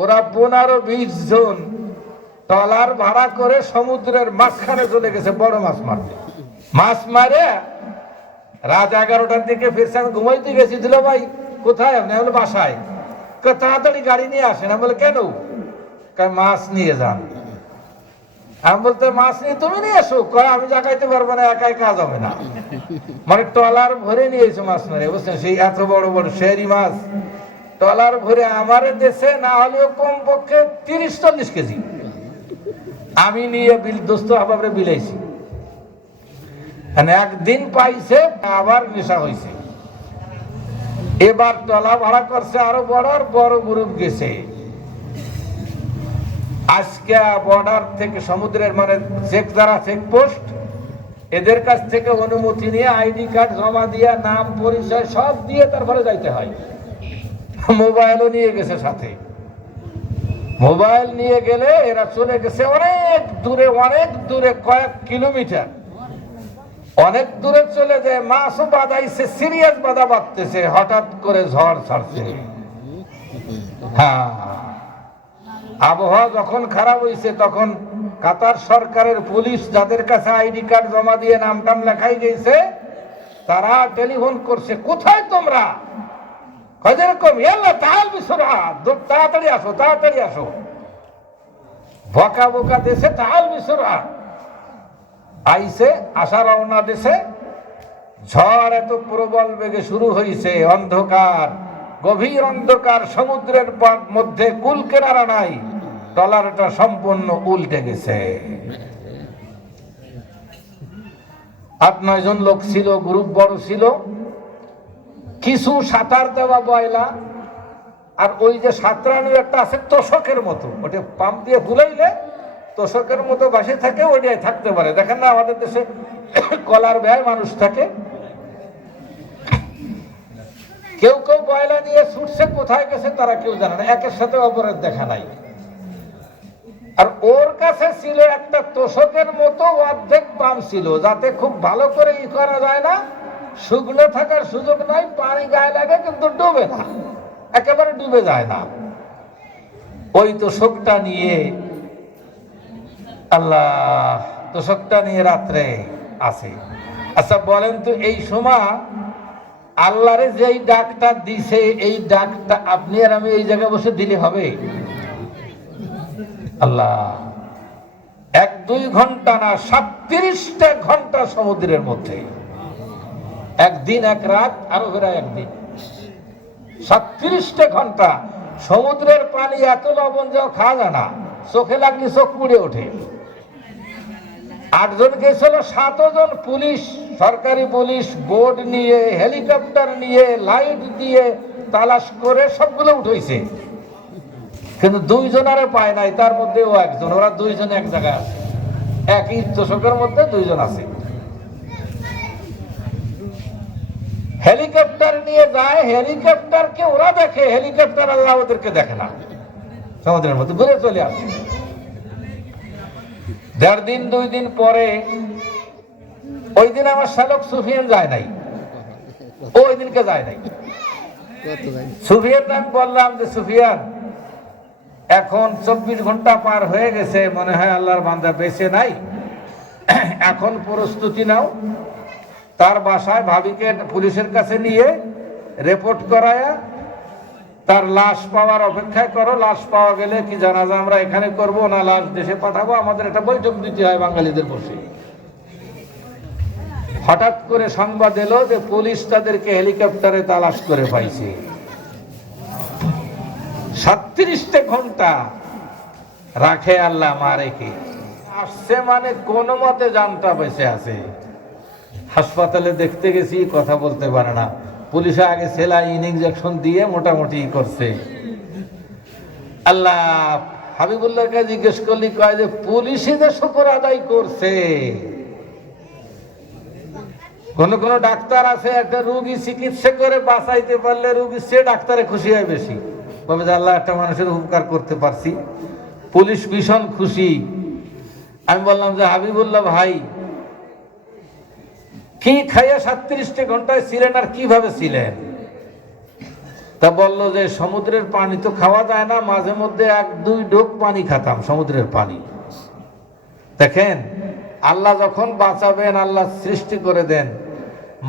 ওরা 15-20 জন ট্রলার ভাড়া করে সমুদ্রের মাঝখানে চলে গেছে বড় মাছ মারতে। মাছ মারে রাত 11টার দিকে ফিরছে, আমি ঘুমাইতে গেছি। দিল ভাই কোথায় আপনি? বলে বাসায়। তাড়াতাড়ি গাড়ি নিয়ে আসেন। আমি বলে কেন? মাছ নিয়ে যান। আমি বলতে মাছ নিয়ে তুমি নিয়ে এসো। আমি জাগাইতে পারবো না, একাই কাজ হবে না। মানে ট্রলার ভরে নিয়ে এসো মাছ মারে, বুঝছেন? সেই এত বড় বড় শেরি মাছ ট্রলার ভরে আমার দেশে না হলেও কমপক্ষে 30-40 কেজি আমি নিয়ে বিল দোস্ত আবারে বিলাইছি। একদিন পাইছে, আবার নেশা হয়েছে। এবার ট্রলা ভাড়া করছে, আরো বড় বড় গ্রুপ গেছে। আজকে বর্ডার থেকে সমুদ্রের মানে চেক যারা চেকপোস্ট, এদের কাছ থেকে অনুমতি নিয়ে আইডি কার্ড জমা দিয়ে নাম পরিচয় সব দিয়ে তারপরে যাইতে হয়। মোবাইলও নিয়ে গেছে সাথে। মোবাইল নিয়ে গেলে এরা চলে গেছে অনেক দূরে কয়েক কিলোমিটার, অনেক দূরে চলে যায়। মাছও বাঁধাইছে, সিরিয়াস বাঁধা বাঁধতেছে, হঠাৎ করে ঝড় ছাড়ছে। হ্যাঁ, আবহাওয়া যখন খারাপ হয়েছে তখন কাতার সরকারের পুলিশ, যাদের কাছে আইডি কার্ড জমা দিয়ে নাম টাম লেখাই গেছে, তারা টেলিফোন করছে, কোথায় তোমরা? তাড়াতাড়ি আসো, তাড়াতাড়ি আসো। বকা বোকা দেশে তাহাল মিশরা আইসে, আসা রওনা দেশে। ঝড় এত প্রবল বেগে শুরু হয়েছে, অন্ধকার, গভীর অন্ধকার, সমুদ্রের মধ্যে কুল কেনারা নাই, ট্রলারটা সম্পূর্ণ উল্টে গেছে। 8-9 জন লোক ছিল, গ্রুপ বড় ছিল। কিছু সাঁতার দেওয়া বয়লা, আর ওই যে সাঁতরানোর একটা আছে তোষকের মতো, ওটা পাম্প দিয়ে ফুলাইলে তোষকের মতো বাসে থাকে, ওইটাই থাকতে পারে। দেখেন না আমাদের দেশে কলার ব্যয় মানুষ থাকে। কেউ কেউ বয়লা নিয়ে ছুটছে, কোথায় গেছে তারা কেউ জানে না, একের সাথে অপরের দেখা নাই। আর ওর কাছে ছিল একটা তোষকের মতো অর্ধেক পাম্প ছিল, যাতে খুব ভালো করে ই করা যায় না, শুকনো থাকার সুযোগ নাই, পানি গায়ে লাগে কিন্তু ডুবে না, একেবারে ডুবে যায় না। ওই তোষকটা নিয়ে আল্লাহ তোষকটা নিয়ে রাত্রে আসে। আচ্ছা বলেন তো, এই সময় আল্লাহরে যেই ডাকটা দিছে, এই ডাকটা আপনি আর আমি এই জায়গায় বসে দিলে হবে? আল্লাহ 1-2 ঘন্টা না, 37টা ঘন্টা সমুদ্রের মধ্যে, একদিন এক রাত, আরো ফেরায় একদিন, 37টা ঘন্টা সমুদ্রের পানি এত লবণ যাও খাওয়া যায় না, চোখে লাগলে চোখ পুড়ে ওঠে। 8 জন গেছিল, 7 জন পুলিশ, সরকারি পুলিশ বোট নিয়ে, হেলিকপ্টার নিয়ে, লাইট দিয়ে তালাশ করে সবগুলো উঠেছে, কিন্তু 2 জনারে পায় নাই। তার মধ্যে ও একজন, ওরা 2 জন এক জায়গায় আছে, একই তোষকের মধ্যে 2 জন আছে। হেলিকপ্টার নিয়ে যায়, হেলিকপ্টারকে ওরা দেখে, হেলিকপ্টার আল্লাহ ওদেরকে দেখে না, সমুদ্রের মধ্যে ঘুরে চলে আসে। 1.5 দিন 2 দিন পরে, ওই দিন আমার শালক সুফিয়ান যায় নাই, ওই দিনকে যায় নাই। সুফিয়ান আমি বললাম যে সুফিয়ান, এখন 24 ঘন্টা পার হয়ে গেছে, মনে হয় আল্লাহর বান্দা বেঁচে নাই, এখন প্রস্তুতি নাও, তার বাসায় ভাবিকে পুলিশের কাছে নিয়ে রিপোর্ট করায়া তার লাশ পাওয়ার অপেক্ষায় করো। লাশ পাওয়া গেলে কি জানাজা আমরা এখানে করব না লাশ দেশে পাঠাবো, আমাদের একটা বৈঠক দিতে হয় বাঙালিদের বসে। হঠাৎ করে সংবাদ এলো যে পুলিশ তাদেরকে হেলিকপ্টারে তালাশ করে পাইছে। 37টা ঘন্টা রাখে আল্লাহ মারেকে, আসছে মানে কোন মতে জানটা বেঁচে আছে। হাসপাতালে দেখতে গেছি, কথা বলতে পারে না, পুলিশে আগে সেলাইন ইনজেকশন দিয়ে মোটামুটি করছে। আল্লাহ হাবিবুল্লাহকে জিজ্ঞেস করলি, কয় যে পুলিশে যে শুকর আদায় করছে। কোন কোন ডাক্তার আছে, একটা রোগী চিকিৎসা করে বাঁচাইতে পারলে রোগী সে ডাক্তারে খুশি হয় বেশি, তবে যে আল্লাহ একটা মানুষের উপকার করতে পারছি। পুলিশ ভীষণ খুশি। আমি বললাম যে হাবিবুল্লাহ ভাই, কি খাইয়া 37টা ঘন্টায় ছিলেন আর কিভাবে ছিলেন? তা বললো যে সমুদ্রের পানি তো খাওয়া যায় না, মাঝে মধ্যে 1-2 ডোক পানি খেতাম, সমুদ্রের পানি। দেখেন আল্লাহ যখন বাঁচাবেন, আল্লাহ সৃষ্টি করে দেন,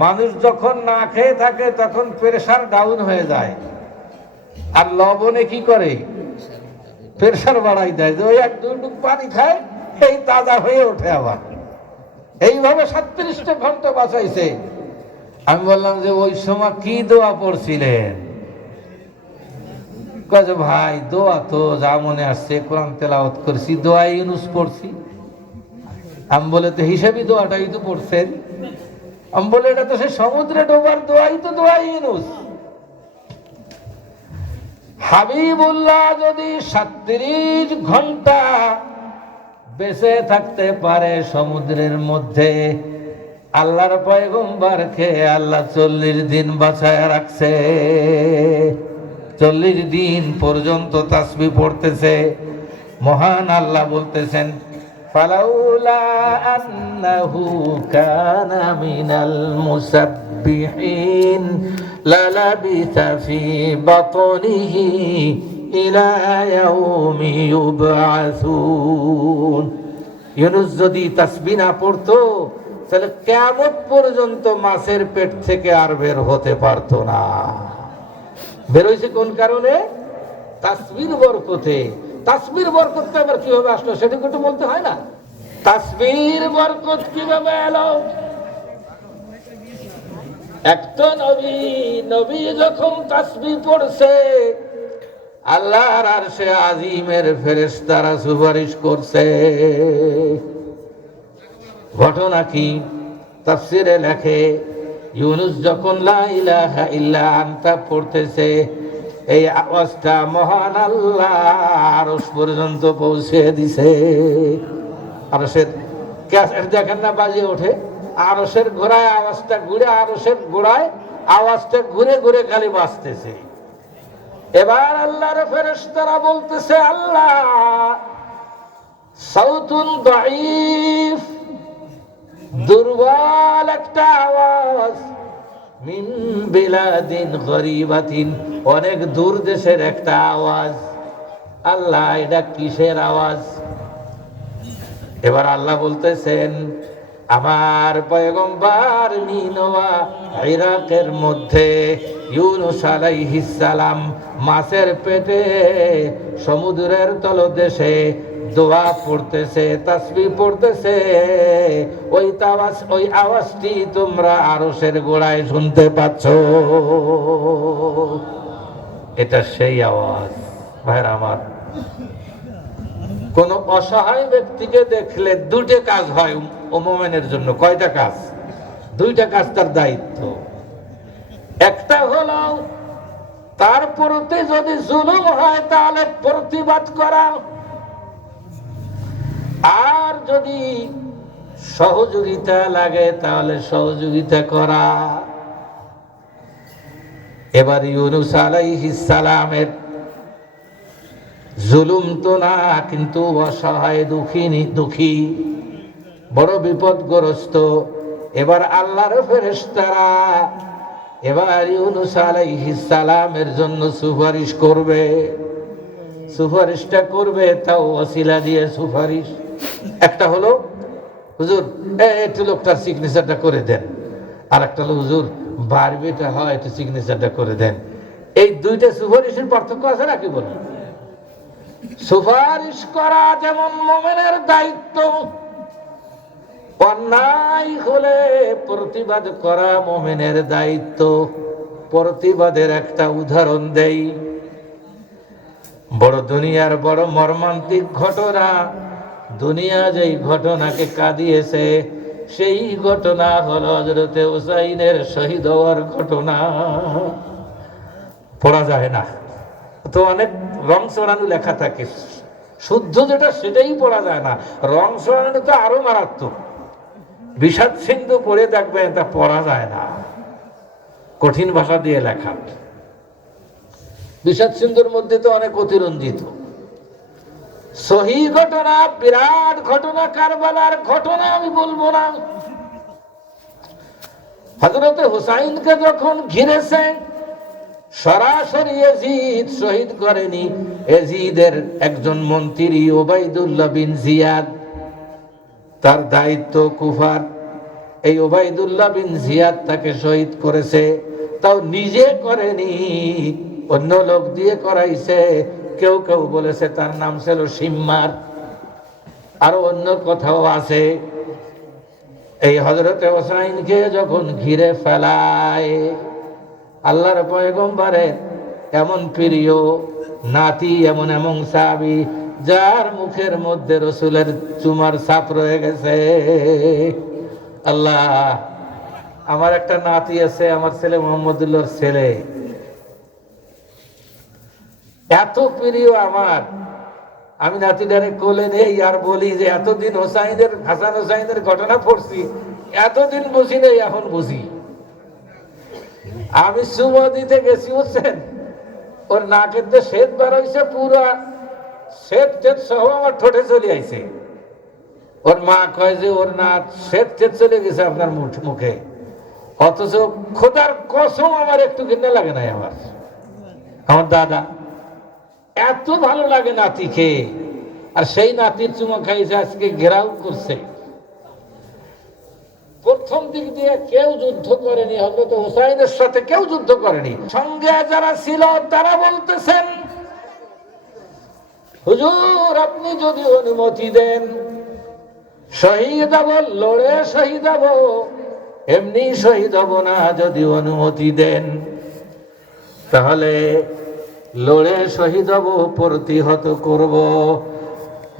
মানুষ যখন না খেয়ে থাকে তখন প্রেসার ডাউন হয়ে যায়, আর লবণে কি করে প্রেসার বাড়াই দেয়, যে ওই 1-2 ডুব পানি খায়, এই তাজা হয়ে ওঠে আবার। এইভাবে 37টা ঘন্টা বাঁচাইছে। আমি বললাম যে ওই সময় কি দোয়া পড়ছিলেন? কয় যে ভাই দোয়া তো যা মনে আসছে কোরআন তেলাওয়াত করছি, দোয়া ইউনুস পড়ছি। আমি বলে তো হিসাবি দোয়াটাই তো পড়ছেন। আমি বলে এটা তো সে সমুদ্রে ডোবার দোয়াই তো, দোয়া ইউনুস। হাবিবুল্লাহ যদি 37 ঘন্টা বেঁচে থাকতে পারে সমুদ্রের মধ্যে, আল্লাহর পয়গম্বরকে আল্লাহ 40 দিন বাঁচায় রাখছে। 40 দিন পর্যন্ত তাসবিহ পড়তেছে। মহান আল্লাহ বলতেছেন, ফালাউলা আন্নাহু কানা মিনাল মুসাব্বিহিন লালাবিথা ফি বাতনিহি ইলা ইয়াউমি ইউবআসুন। ইউনুস যদি তাসবিহ না পড়তো তাহলে কিয়ামত পর্যন্ত মাছের পেট থেকে আর বের হতে পারতো না। বের হইছে কোন কারণে? তাসবিহর বরকতে। তাসবিহর বরকত আবার কিভাবে আসলো সেটা একটু বলতে হয় না? তাসবিহর বরকত কিভাবে এলো? একটা নবী যখন তাসবিহ পড়ছে, আল্লাহর আরশে আজিমের ফেরেশতারা সুপারিশ করছে। ঘটনা কি? তাফসিরে লেখে, ইউনুস যখন লা ইলাহা ইল্লা আনতা পড়তেছে, এই আওয়াজটা মহান আল্লাহ আরশ পর্যন্ত পৌঁছে দিছে। আরশের ক্যাসেট দেখেন না বাজিয়ে ওঠে, আরশের ঘোড়ায় আওয়াজটা ঘুরে, আরশের ঘোড়ায় আওয়াজটা ঘুরে ঘুরে খালি বাজতেছে। এবার আল্লাহর ফেরেশতারা বলতেছে, আল্লাহ সাউতুন দাঈফ, দুর্বল একটা আওয়াজ, মিন বিলাদিন গরিবাতিন, অনেক দূর দেশের একটা আওয়াজ। আল্লাহ এটা কিসের আওয়াজ? এবার আল্লাহ বলতেছেন, আমার পয়গম্বর নিনোয়া ইরাকের মধ্যে ইউনুস আলাইহিস সালাম মাছের পেটে সমুদ্রের তলদেশে দোয়া পড়তেছে, তাসবিহ পড়তেছে। ওই আওয়াজটি তোমরা আরশের গোড়ায় শুনতে পাচ্ছ। এটা সেই আওয়াজ। ভাইরা আমার, কোন অসহায় ব্যক্তিকে দেখলে দুটো কাজ হয় ও মুমিনের জন্য। কয়টা কাজ? দুইটা কাজ তার দায়িত্ব। একটা হলো তার প্রতি যদি জুলুম হয় তাহলে প্রতিবাদ করা, আর যদি সহযোগিতা লাগে তাহলে সহযোগিতা করা। এবার ইউনুস আলাইহিস সালামের জুলুম তো না, কিন্তু অসহায় দুঃখী বড় বিপদগ্রস্ত। এবার আল্লাহর ফেরেশতারা এবার ইউনুস আলাইহিস সালামের জন্য সুপারিশ করবে। সুপারিশটা করবে তাও ওসিলা দিয়ে সুপারিশ। একটা হলো, হুজুর একটু লোকটার সিগনেচারটা করে দেন। আর একটা হলো, হুজুর বারবিটা হয় একটু সিগনেচারটা করে দেন। এই দুইটা সুপারিশের পার্থক্য আছে নাকি বলুন? সুপারিশ করা যেমন মুমিনের দায়িত্ব, অন্যায় হলে প্রতিবাদ করা মুমিনের দায়িত্ব। প্রতিবাদের একটা উদাহরণ দেই। বড় দুনিয়ার বড় মর্মান্তিক ঘটনা, দুনিয়া যেই ঘটনাকে কাঁদিয়েছে সেই ঘটনা হলো হযরতে হুসাইনের শহীদ হওয়ার ঘটনা। পড়া যায় না তো, অনেক রং চড়ানো লেখা থাকে, শুদ্ধ যেটা সেটাই পড়া যায় না। রং চড়ানো তো আরো মারাত্মক। বিষাদ সিন্ধু পড়ে দেখবেন, তা পড়া যায় না, কঠিন ভাষা দিয়ে লেখা। বিষাদ সিন্ধুর মধ্যে তো অনেক অতিরঞ্জিত। সহি ঘটনা, বিরাট ঘটনা, কারবালার ঘটনা আমি বলবো না। হযরতে হুসাইনকে যখন ঘিরেছে, সরাসরি এজিদ শহীদ করেনি, এজিদের একজন মন্ত্রী ওবাইদুল্লাহ বিন জিয়াদ, তার দায়িত্ব কুফার। এই ওবাইদুল্লাহ বিন জিয়াদ তাকে শহীদ করেছে, তাও নিজে করেনি, অন্য লোক দিয়ে করাইছে। কেউ কেউ বলেছে তার নাম ছিল সিম্মার, আরো অন্য কথাও আছে। এই হযরতে হুসাইনকে যখন ঘিরে ফেলায়, আল্লাহর পয়গম্বরের এমন প্রিয় নাতি, এমন এমন সাহাবী যার মুখের মধ্যে রসুলের চুমার ছাপ রয়ে গেছে। আল্লাহ, আমার একটা নাতি আছে, আমার ছেলে মুহাম্মদুল্লাহর ছেলে, এত প্রিয় আমার। আমি নাতিটারে কোলে নেই আর বলি যে এতদিন হাসান হোসাইনের ঘটনা পড়ছি, এতদিন বুঝি নেই, এখন বুঝি। আমি চুমা দিতে গেছি, বুঝছেন, ওর নাকের যে শ্বেত বার হয়েছে, পুরা শ্বেত টেত সহ আমার ঠোঁটে চলে আইছে। ওর মা কয় যে ওর না শ্বেত টেত চলে গেছে আপনার মুখে, অথচ খোদার কসম আমার একটু ঘৃণা লাগে নাই। আমার দাদা এত ভালো লাগে নাতিকে, আর সেই নাতির চুমা খাইছে, আজকে ঘেরাও করছে। প্রথম দিক দিয়ে কেউ যুদ্ধ করেনি, হযরত হুসাইনের সাথে কেউ যুদ্ধ করেনি। সঙ্গে যারা ছিল তারা বলতেছেন, হুজুর আপনি যদি অনুমতি দেন শহীদ হব, লড়ে শহীদ হব, এমনি শহীদ হব না। যদি অনুমতি দেন তাহলে লড়ে শহীদ হব, প্রতিহত করব।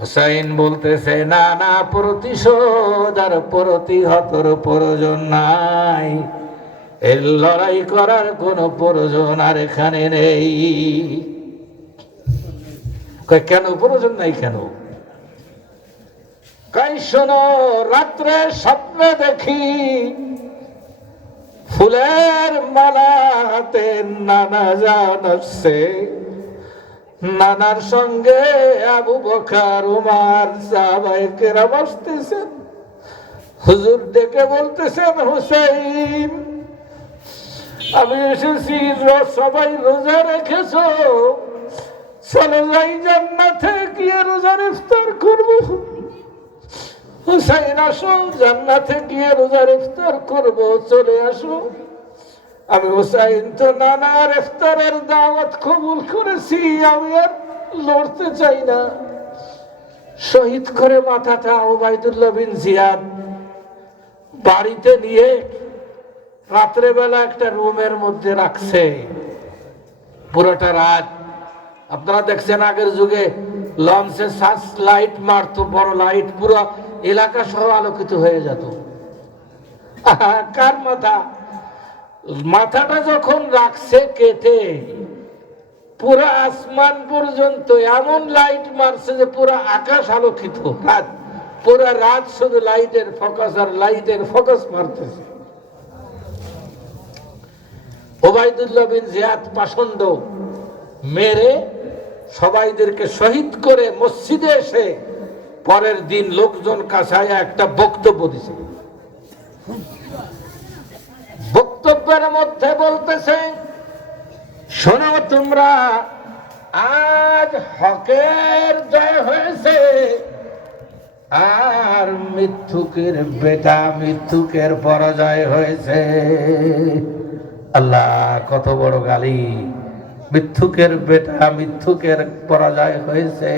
হুসাইন বলতেছে, না না, প্রতিশোধ আর প্রতিহতর প্রয়োজন নাই, এই লড়াই করার কোনো প্রয়োজন আর এখানে নেই। কেন প্রয়োজন নাই? কেন? কই শোনো, রাত্রে স্বপ্নে দেখি ফুলের মালা হাতে নানা জান আসছে, নানার সঙ্গে আবু বকর, উমর, সাহাবায়ে কেরাম আসতেছেন। হুজুর ডেকে বলতেছেন, হুসাইন আমি এসেছি, সবাই রোজা রেখেছো, চলে যাই জান্নাতে গিয়ে রোজার ইফতার করব। হুসাইন আসো, জান্নাতে গিয়ে রোজার ইফতার করব, চলে আসো। আমি হুসাইন তো নানার ইফতারের দাওয়াত কবুল করেছি, আমি আর লড়তে চাই না। শহীদ করে মাথাটা ওবায়দুল্লাহ বিন জিয়াদ বাড়িতে নিয়ে রাত্রেবেলা একটা রুমের মধ্যে রাখছে। পুরোটা রাত আপনারা দেখছেন আগের যুগে লঞ্চে সার্চ লাইট মারতো, বড় লাইট, পুরো এলাকা সহ আলোকিত হয়ে যেত। কার মাথা? মাথাটা যখন রাখছে কেটে পুরো আসমান পর্যন্ত এমন লাইট মারছে যে পুরো আকাশ আলোকিত। রাত, পুরো রাত শুধু লাইটের ফোকাস আর লাইটের ফোকাস মারতেছে। ওবায়দুল্লাহ বিন জিয়াদ পাষণ্ড মেরে সবাইদেরকে শহীদ করে মসজিদে এসে পরের দিন লোকজন কাছায় একটা বক্তব্য দিছে। বক্তব্যের মধ্যে বলতেছে, শোনো তোমরা, আজ হকের জয় হয়েছে আর মিথ্যুকের বেটা মিথ্যুকের পরাজয় হয়েছে। আল্লাহ, কত বড় গালি! মিথ্যুকের বেটা মিথ্যুকের পরাজয় হয়েছে।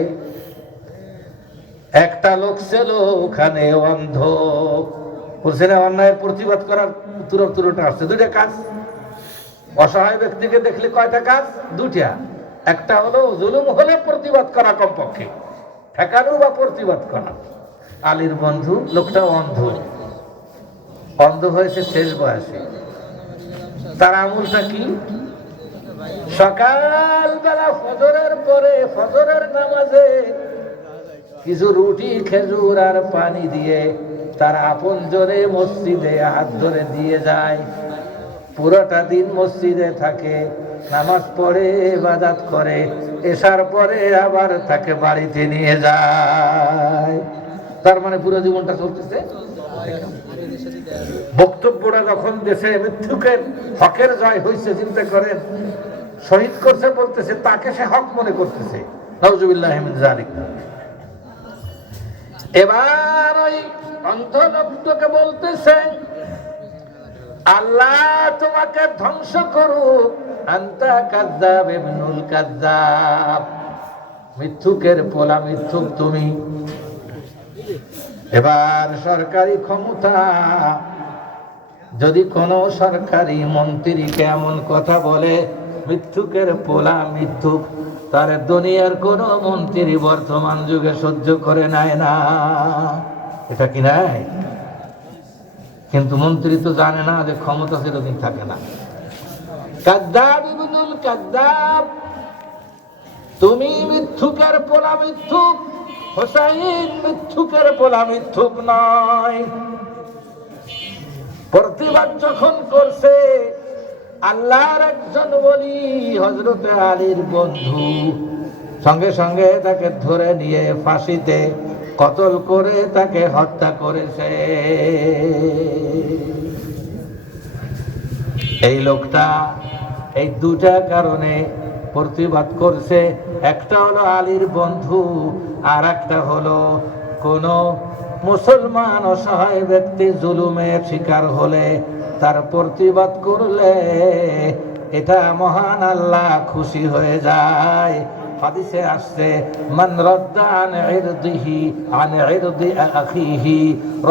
একটা লোক ছিল ওখানে অন্ধ, বলছে না অন্যায়ের প্রতিবাদ করার তুরটা আসছে। দুইটা কাজ, অসহায় ব্যক্তিকে দেখলে কয়টা কাজ? দুইটা। একটা হলো জুলুম হলে প্রতিবাদ করা, কমপক্ষে ঠেকানো বা প্রতিবাদ করা। আলীর বন্ধু লোকটা অন্ধ, অন্ধ হয়েছে শেষ বয়সে। তার আমলটা কি? সকালবেলা ফজরের পরে, ফজরের নামাজে কিছু রুটি খেজুর আর পানি দিয়ে তার আপন জনে মসজিদে হাত ধরে দিয়ে যায়। পুরোটা দিন মসজিদে থাকে, নামাজ পড়ে, ইবাদত করে, এশার পরে আবার তাকে বাড়িতে নিয়ে যায়। তার মানে পুরো জীবনটা চলতেছে। বক্তব্যটা যখন দেশে মিথ্যুকের হকের জয় হয়েছে, চিন্তা করেন, শহীদ করছে বলতেছে, তাকে সে হক মনে করতেছে। নাউজুবিল্লাহ মিন যালিক। এবার ওই অন্ধ লোকটাকে বলতেছে, আল্লাহ তোমাকে ধ্বংস করুক, আনতা কাযযাব ইবনুল কাযযাব, মিথ্যুকের পোলা মিথ্যুক তুমি। এবার সরকারি ক্ষমতা, যদি কোন সরকারি মন্ত্রীকে এমন কথা বলে মিথ্যুকের পোলা মিথ্যুক, তার দুনিয়ার কোন মন্ত্রী বর্তমান যুগে সহ্য করে নেয় না। এটা কি নাই? কিন্তু মন্ত্রী তো জানে না যে ক্ষমতা চিরদিন থাকে না। কাযযাব ইবনুল কাযযাব, তুমি মিথ্যুকের পোলা মিথ্যুক, হুসাইন মিথ্যুকের পোলা মিথ্যুক নয়। প্রতিবাদ যখন করছে, আল্লাহর একজন ওলি হযরতে আলীর বন্ধু সঙ্গে সঙ্গে তাকে ধরে নিয়ে ফাঁসিতে কতল করে তাকে হত্যা করেছে। এই লোকটা এই দুটা কারণে প্রতিবাদ করছে। একটা হলো আলীর বন্ধু, আর একটা হলো কোন মুসলমান অসহায় ব্যক্তি জুলুমের শিকার হলে তার প্রতিবাদ করলে এটা মহান আল্লাহ খুশি হয়ে যায়। হাদিসে আসছে, মান রাদ্দা আন ইরদিহি আন ইরদি আখিহি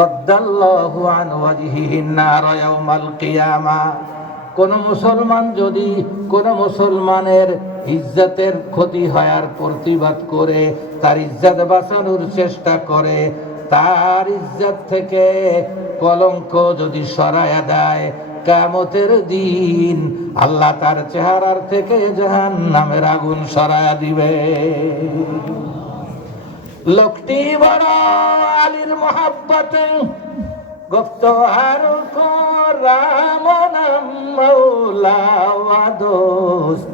রাদ্দাল্লাহু আন ওয়াজহিহি নার ইয়াউমাল কিয়ামা। কোন মুসলমান যদি কোন মুসলমানের ইজ্জতের ক্ষতি হয় আর প্রতিবাদ করে তার ইজ্জত বাঁচানোর চেষ্টা করে, তার ইজ্জত থেকে কলঙ্ক যদি সরায়া দেয়, কিয়ামতের দিন আল্লাহ তার চেহারার থেকে জাহান্নামের আগুন সরায়া দিবে। লোকটি বড় আলীর মহাব্বতে গুফতহার রাম নাম মৌলা ওয়া দোস্ত,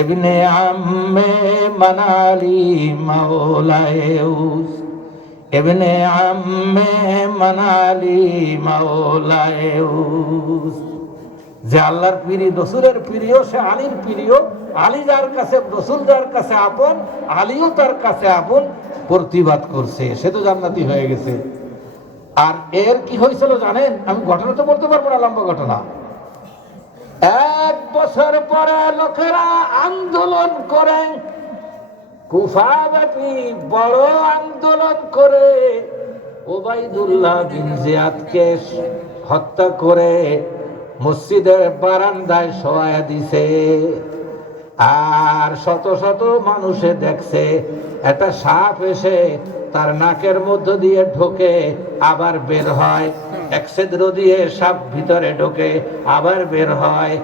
ইবনে আম্মে মানালি মাওলায়েউস, ইবনে আম্মে মানালি মাওলায়েউস। যে আল্লাহর প্রিয়, রসুলের প্রিয়, সে আলীর প্রিয়, আলী যার কাছে, রসুল যার কাছে আপন, আলীও তার কাছে আপন, প্রতিবাদ করছে, সে তো জান্নাতি হয়ে গেছে। আর এর কি হয়েছিল জানেন? আমি ঘটনা তো বলতে পারবো না, লম্বা ঘটনা। 1 বছর পরে লোকেরা আন্দোলন করে, কুফাব্যাপী বড় আন্দোলন করে ওবাইদুল্লাহ বিন জিয়াদকে হত্যা করে মসজিদের বারান্দায় শোয়া দিছে। আর শত শত মানুষে দেখছে একটা সাপ এসে তার নাকের মধ্য দিয়ে ঢোকে, আবার বের হয়। এক ছিদ্র দিয়ে সাপ ভিতরে ঢোকে, আবার বের হয়।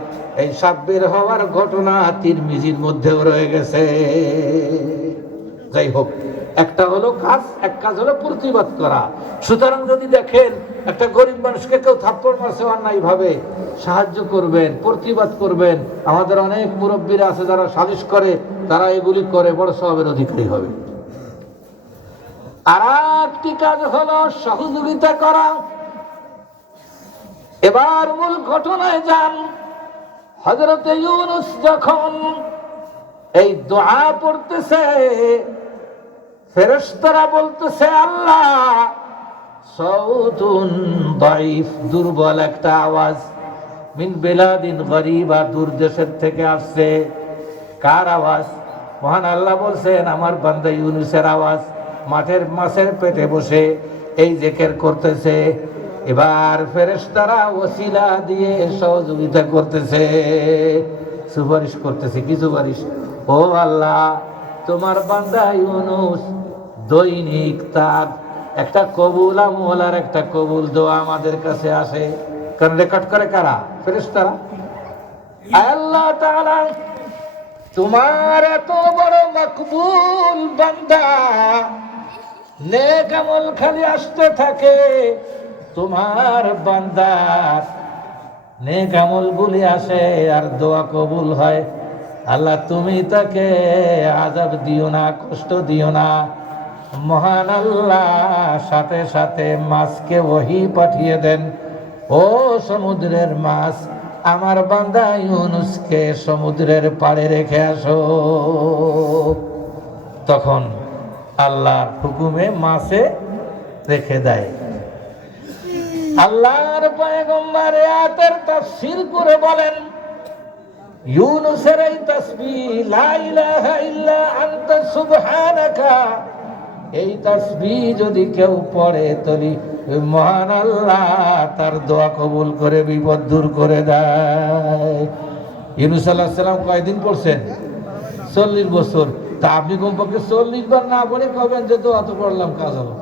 এই সাপ বের হওয়ার ঘটনা তিরমিজির মধ্যেও রয়ে গেছে। যাই হোক, একটা হলো কাজ, এক কাজ হলো প্রতিবাদ করা। সুতরাং যদি দেখেন একটা গরিব মানুষকে কেউ থাপ্পড় মারছে অন্যায় ভাবে, সাহায্য করবেন, প্রতিবাদ করবেন। আমাদের অনেক মুরব্বীরা আছে যারা সালিশ করে, তারা এগুলি করে, বড় সওয়াবের অধিকারী হবে। আর একটি কাজ হলো সহযোগিতা করা। এবার মূল ঘটনায় যান। হযরত ইউনূস যখন এই দোয়া পড়তেছে, ফেরেশতারা বলতেছে, আল্লাহ, সাউতুন দাইফ, দুর্বল একটা আওয়াজ, মিন বিলাদিন গরীবা, দূর দেশের থেকে আসছে। কার আওয়াজ? মহান আল্লাহ বলছেন আমার বান্দা ইউনূসের আওয়াজ। মাঠের মাছের পেটে বসে এই জিকির করতেছে। এবার ফেরেশতারা ওসিলা দিয়ে সহযোগিতা করতেছে, সুপারিশ করতেছে। কি সুপারিশ? ও আল্লাহ, তোমার বান্দা ইউনূস দৈনিক তার একটা কবুল আমল আর একটা কবুল দোয়া আমাদের কাছে আসে। কারণ রেকর্ড করে কারা? ফেরেশতারা। আল্লাহ তাআলা তোমার এত বড় মকবুল বান্দা, নেক আমল খালি আসতে থাকে, তোমার বান্দার নেক আমল গুলি আসে আর দোয়া কবুল হয়। আল্লাহ, তুমি তাকে আযাব দিও না, কষ্ট দিও না। মহান আল্লাহ সাথে সাথে মাছকে ওহী পাঠিয়ে দেন, ও সমুদ্রের মাছ, আমার বান্দা ইউনূসকে সমুদ্রের পাড়ে রেখে আসো। তখন আল্লাহর হুকুমে মাছে রেখে দেয়। আল্লাহর পয়গম্বর আয়াতের তাফসীর করে বলেন, ইউনূসের এই তাসবিহ লা ইলাহা ইল্লা আনতা সুবহানাকা, এই তাসবিহ যদি কেউ পড়ে তলি মহান আল্লাহ তার দোয়া কবুল করে বিপদ দূর করে দেয়। ইউনূস আলাইহিস সালাম কয়দিন পড়ছেন? 40 বছর। তা আপনি কমপক্ষে 40 বার না পড়ে কবেন যে দোয়া তো পড়লাম, কাজ হলো?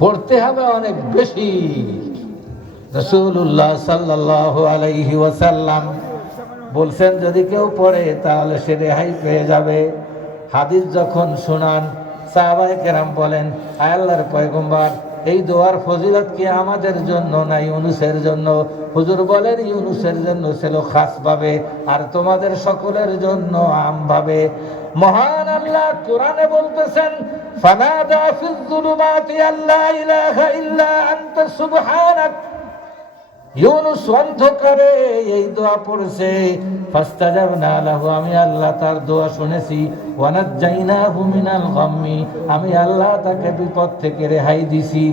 পড়তে হবে অনেক বেশি। রাসূলুল্লাহ সাল্লাল্লাহু আলাইহি ওয়াসাল্লাম বলছেন যদি কেউ পড়ে তাহলে সে রেহাই পেয়ে যাবে। হাদিস যখন শোনান, সাহাবায়ে কেরাম বলেন, আল্লাহর পয়গম্বর, এই দোয়ার ফজিলত কি আমাদের জন্য না ইউনূসের জন্য? হুজুর বলেন, ইউনূসের জন্য ছিল খাস ভাবে, আর তোমাদের সকলের জন্য আম ভাবে। মহান আল্লাহ কোরআনে বলতেছেন, ফানাদা ফিজ যুলুমাতি আল্লা ইলাহা ইল্লা আনতা সুবহানাক। ইউনূস অন্ধকারে এই দোয়া পড়ছে, ফাস্তাজাবনা লাহু, আমি আল্লাহ তার দোয়া শুনেছি, ওয়া নাজ্জাইনাহু মিনাল গাম্মি, আমি আল্লাহ তাকে বিপদ থেকে রেহাই দিছি।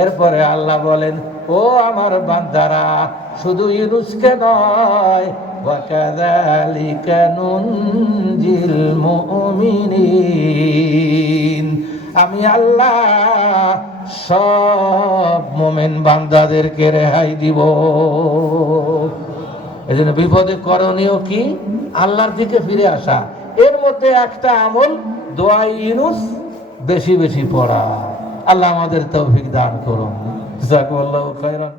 এরপরে আল্লাহ বলেন, ও আমার বান্দারা, শুধু ইউনূসকে নয়, ওয়া কাযালিকা নুনজিল মুমিনিন, আমি আল্লাহ সব মুমিন বান্দাদেরকে রেহাই দিব। এজন্য বিপদে করণীয় কি? আল্লাহর দিকে ফিরে আসা। এর মধ্যে একটা আমল দোয়া ইউনূস বেশি বেশি পড়া। আল্লাহ আমাদের তৌফিক দান করুন। জাযাকাল্লাহু খাইরান।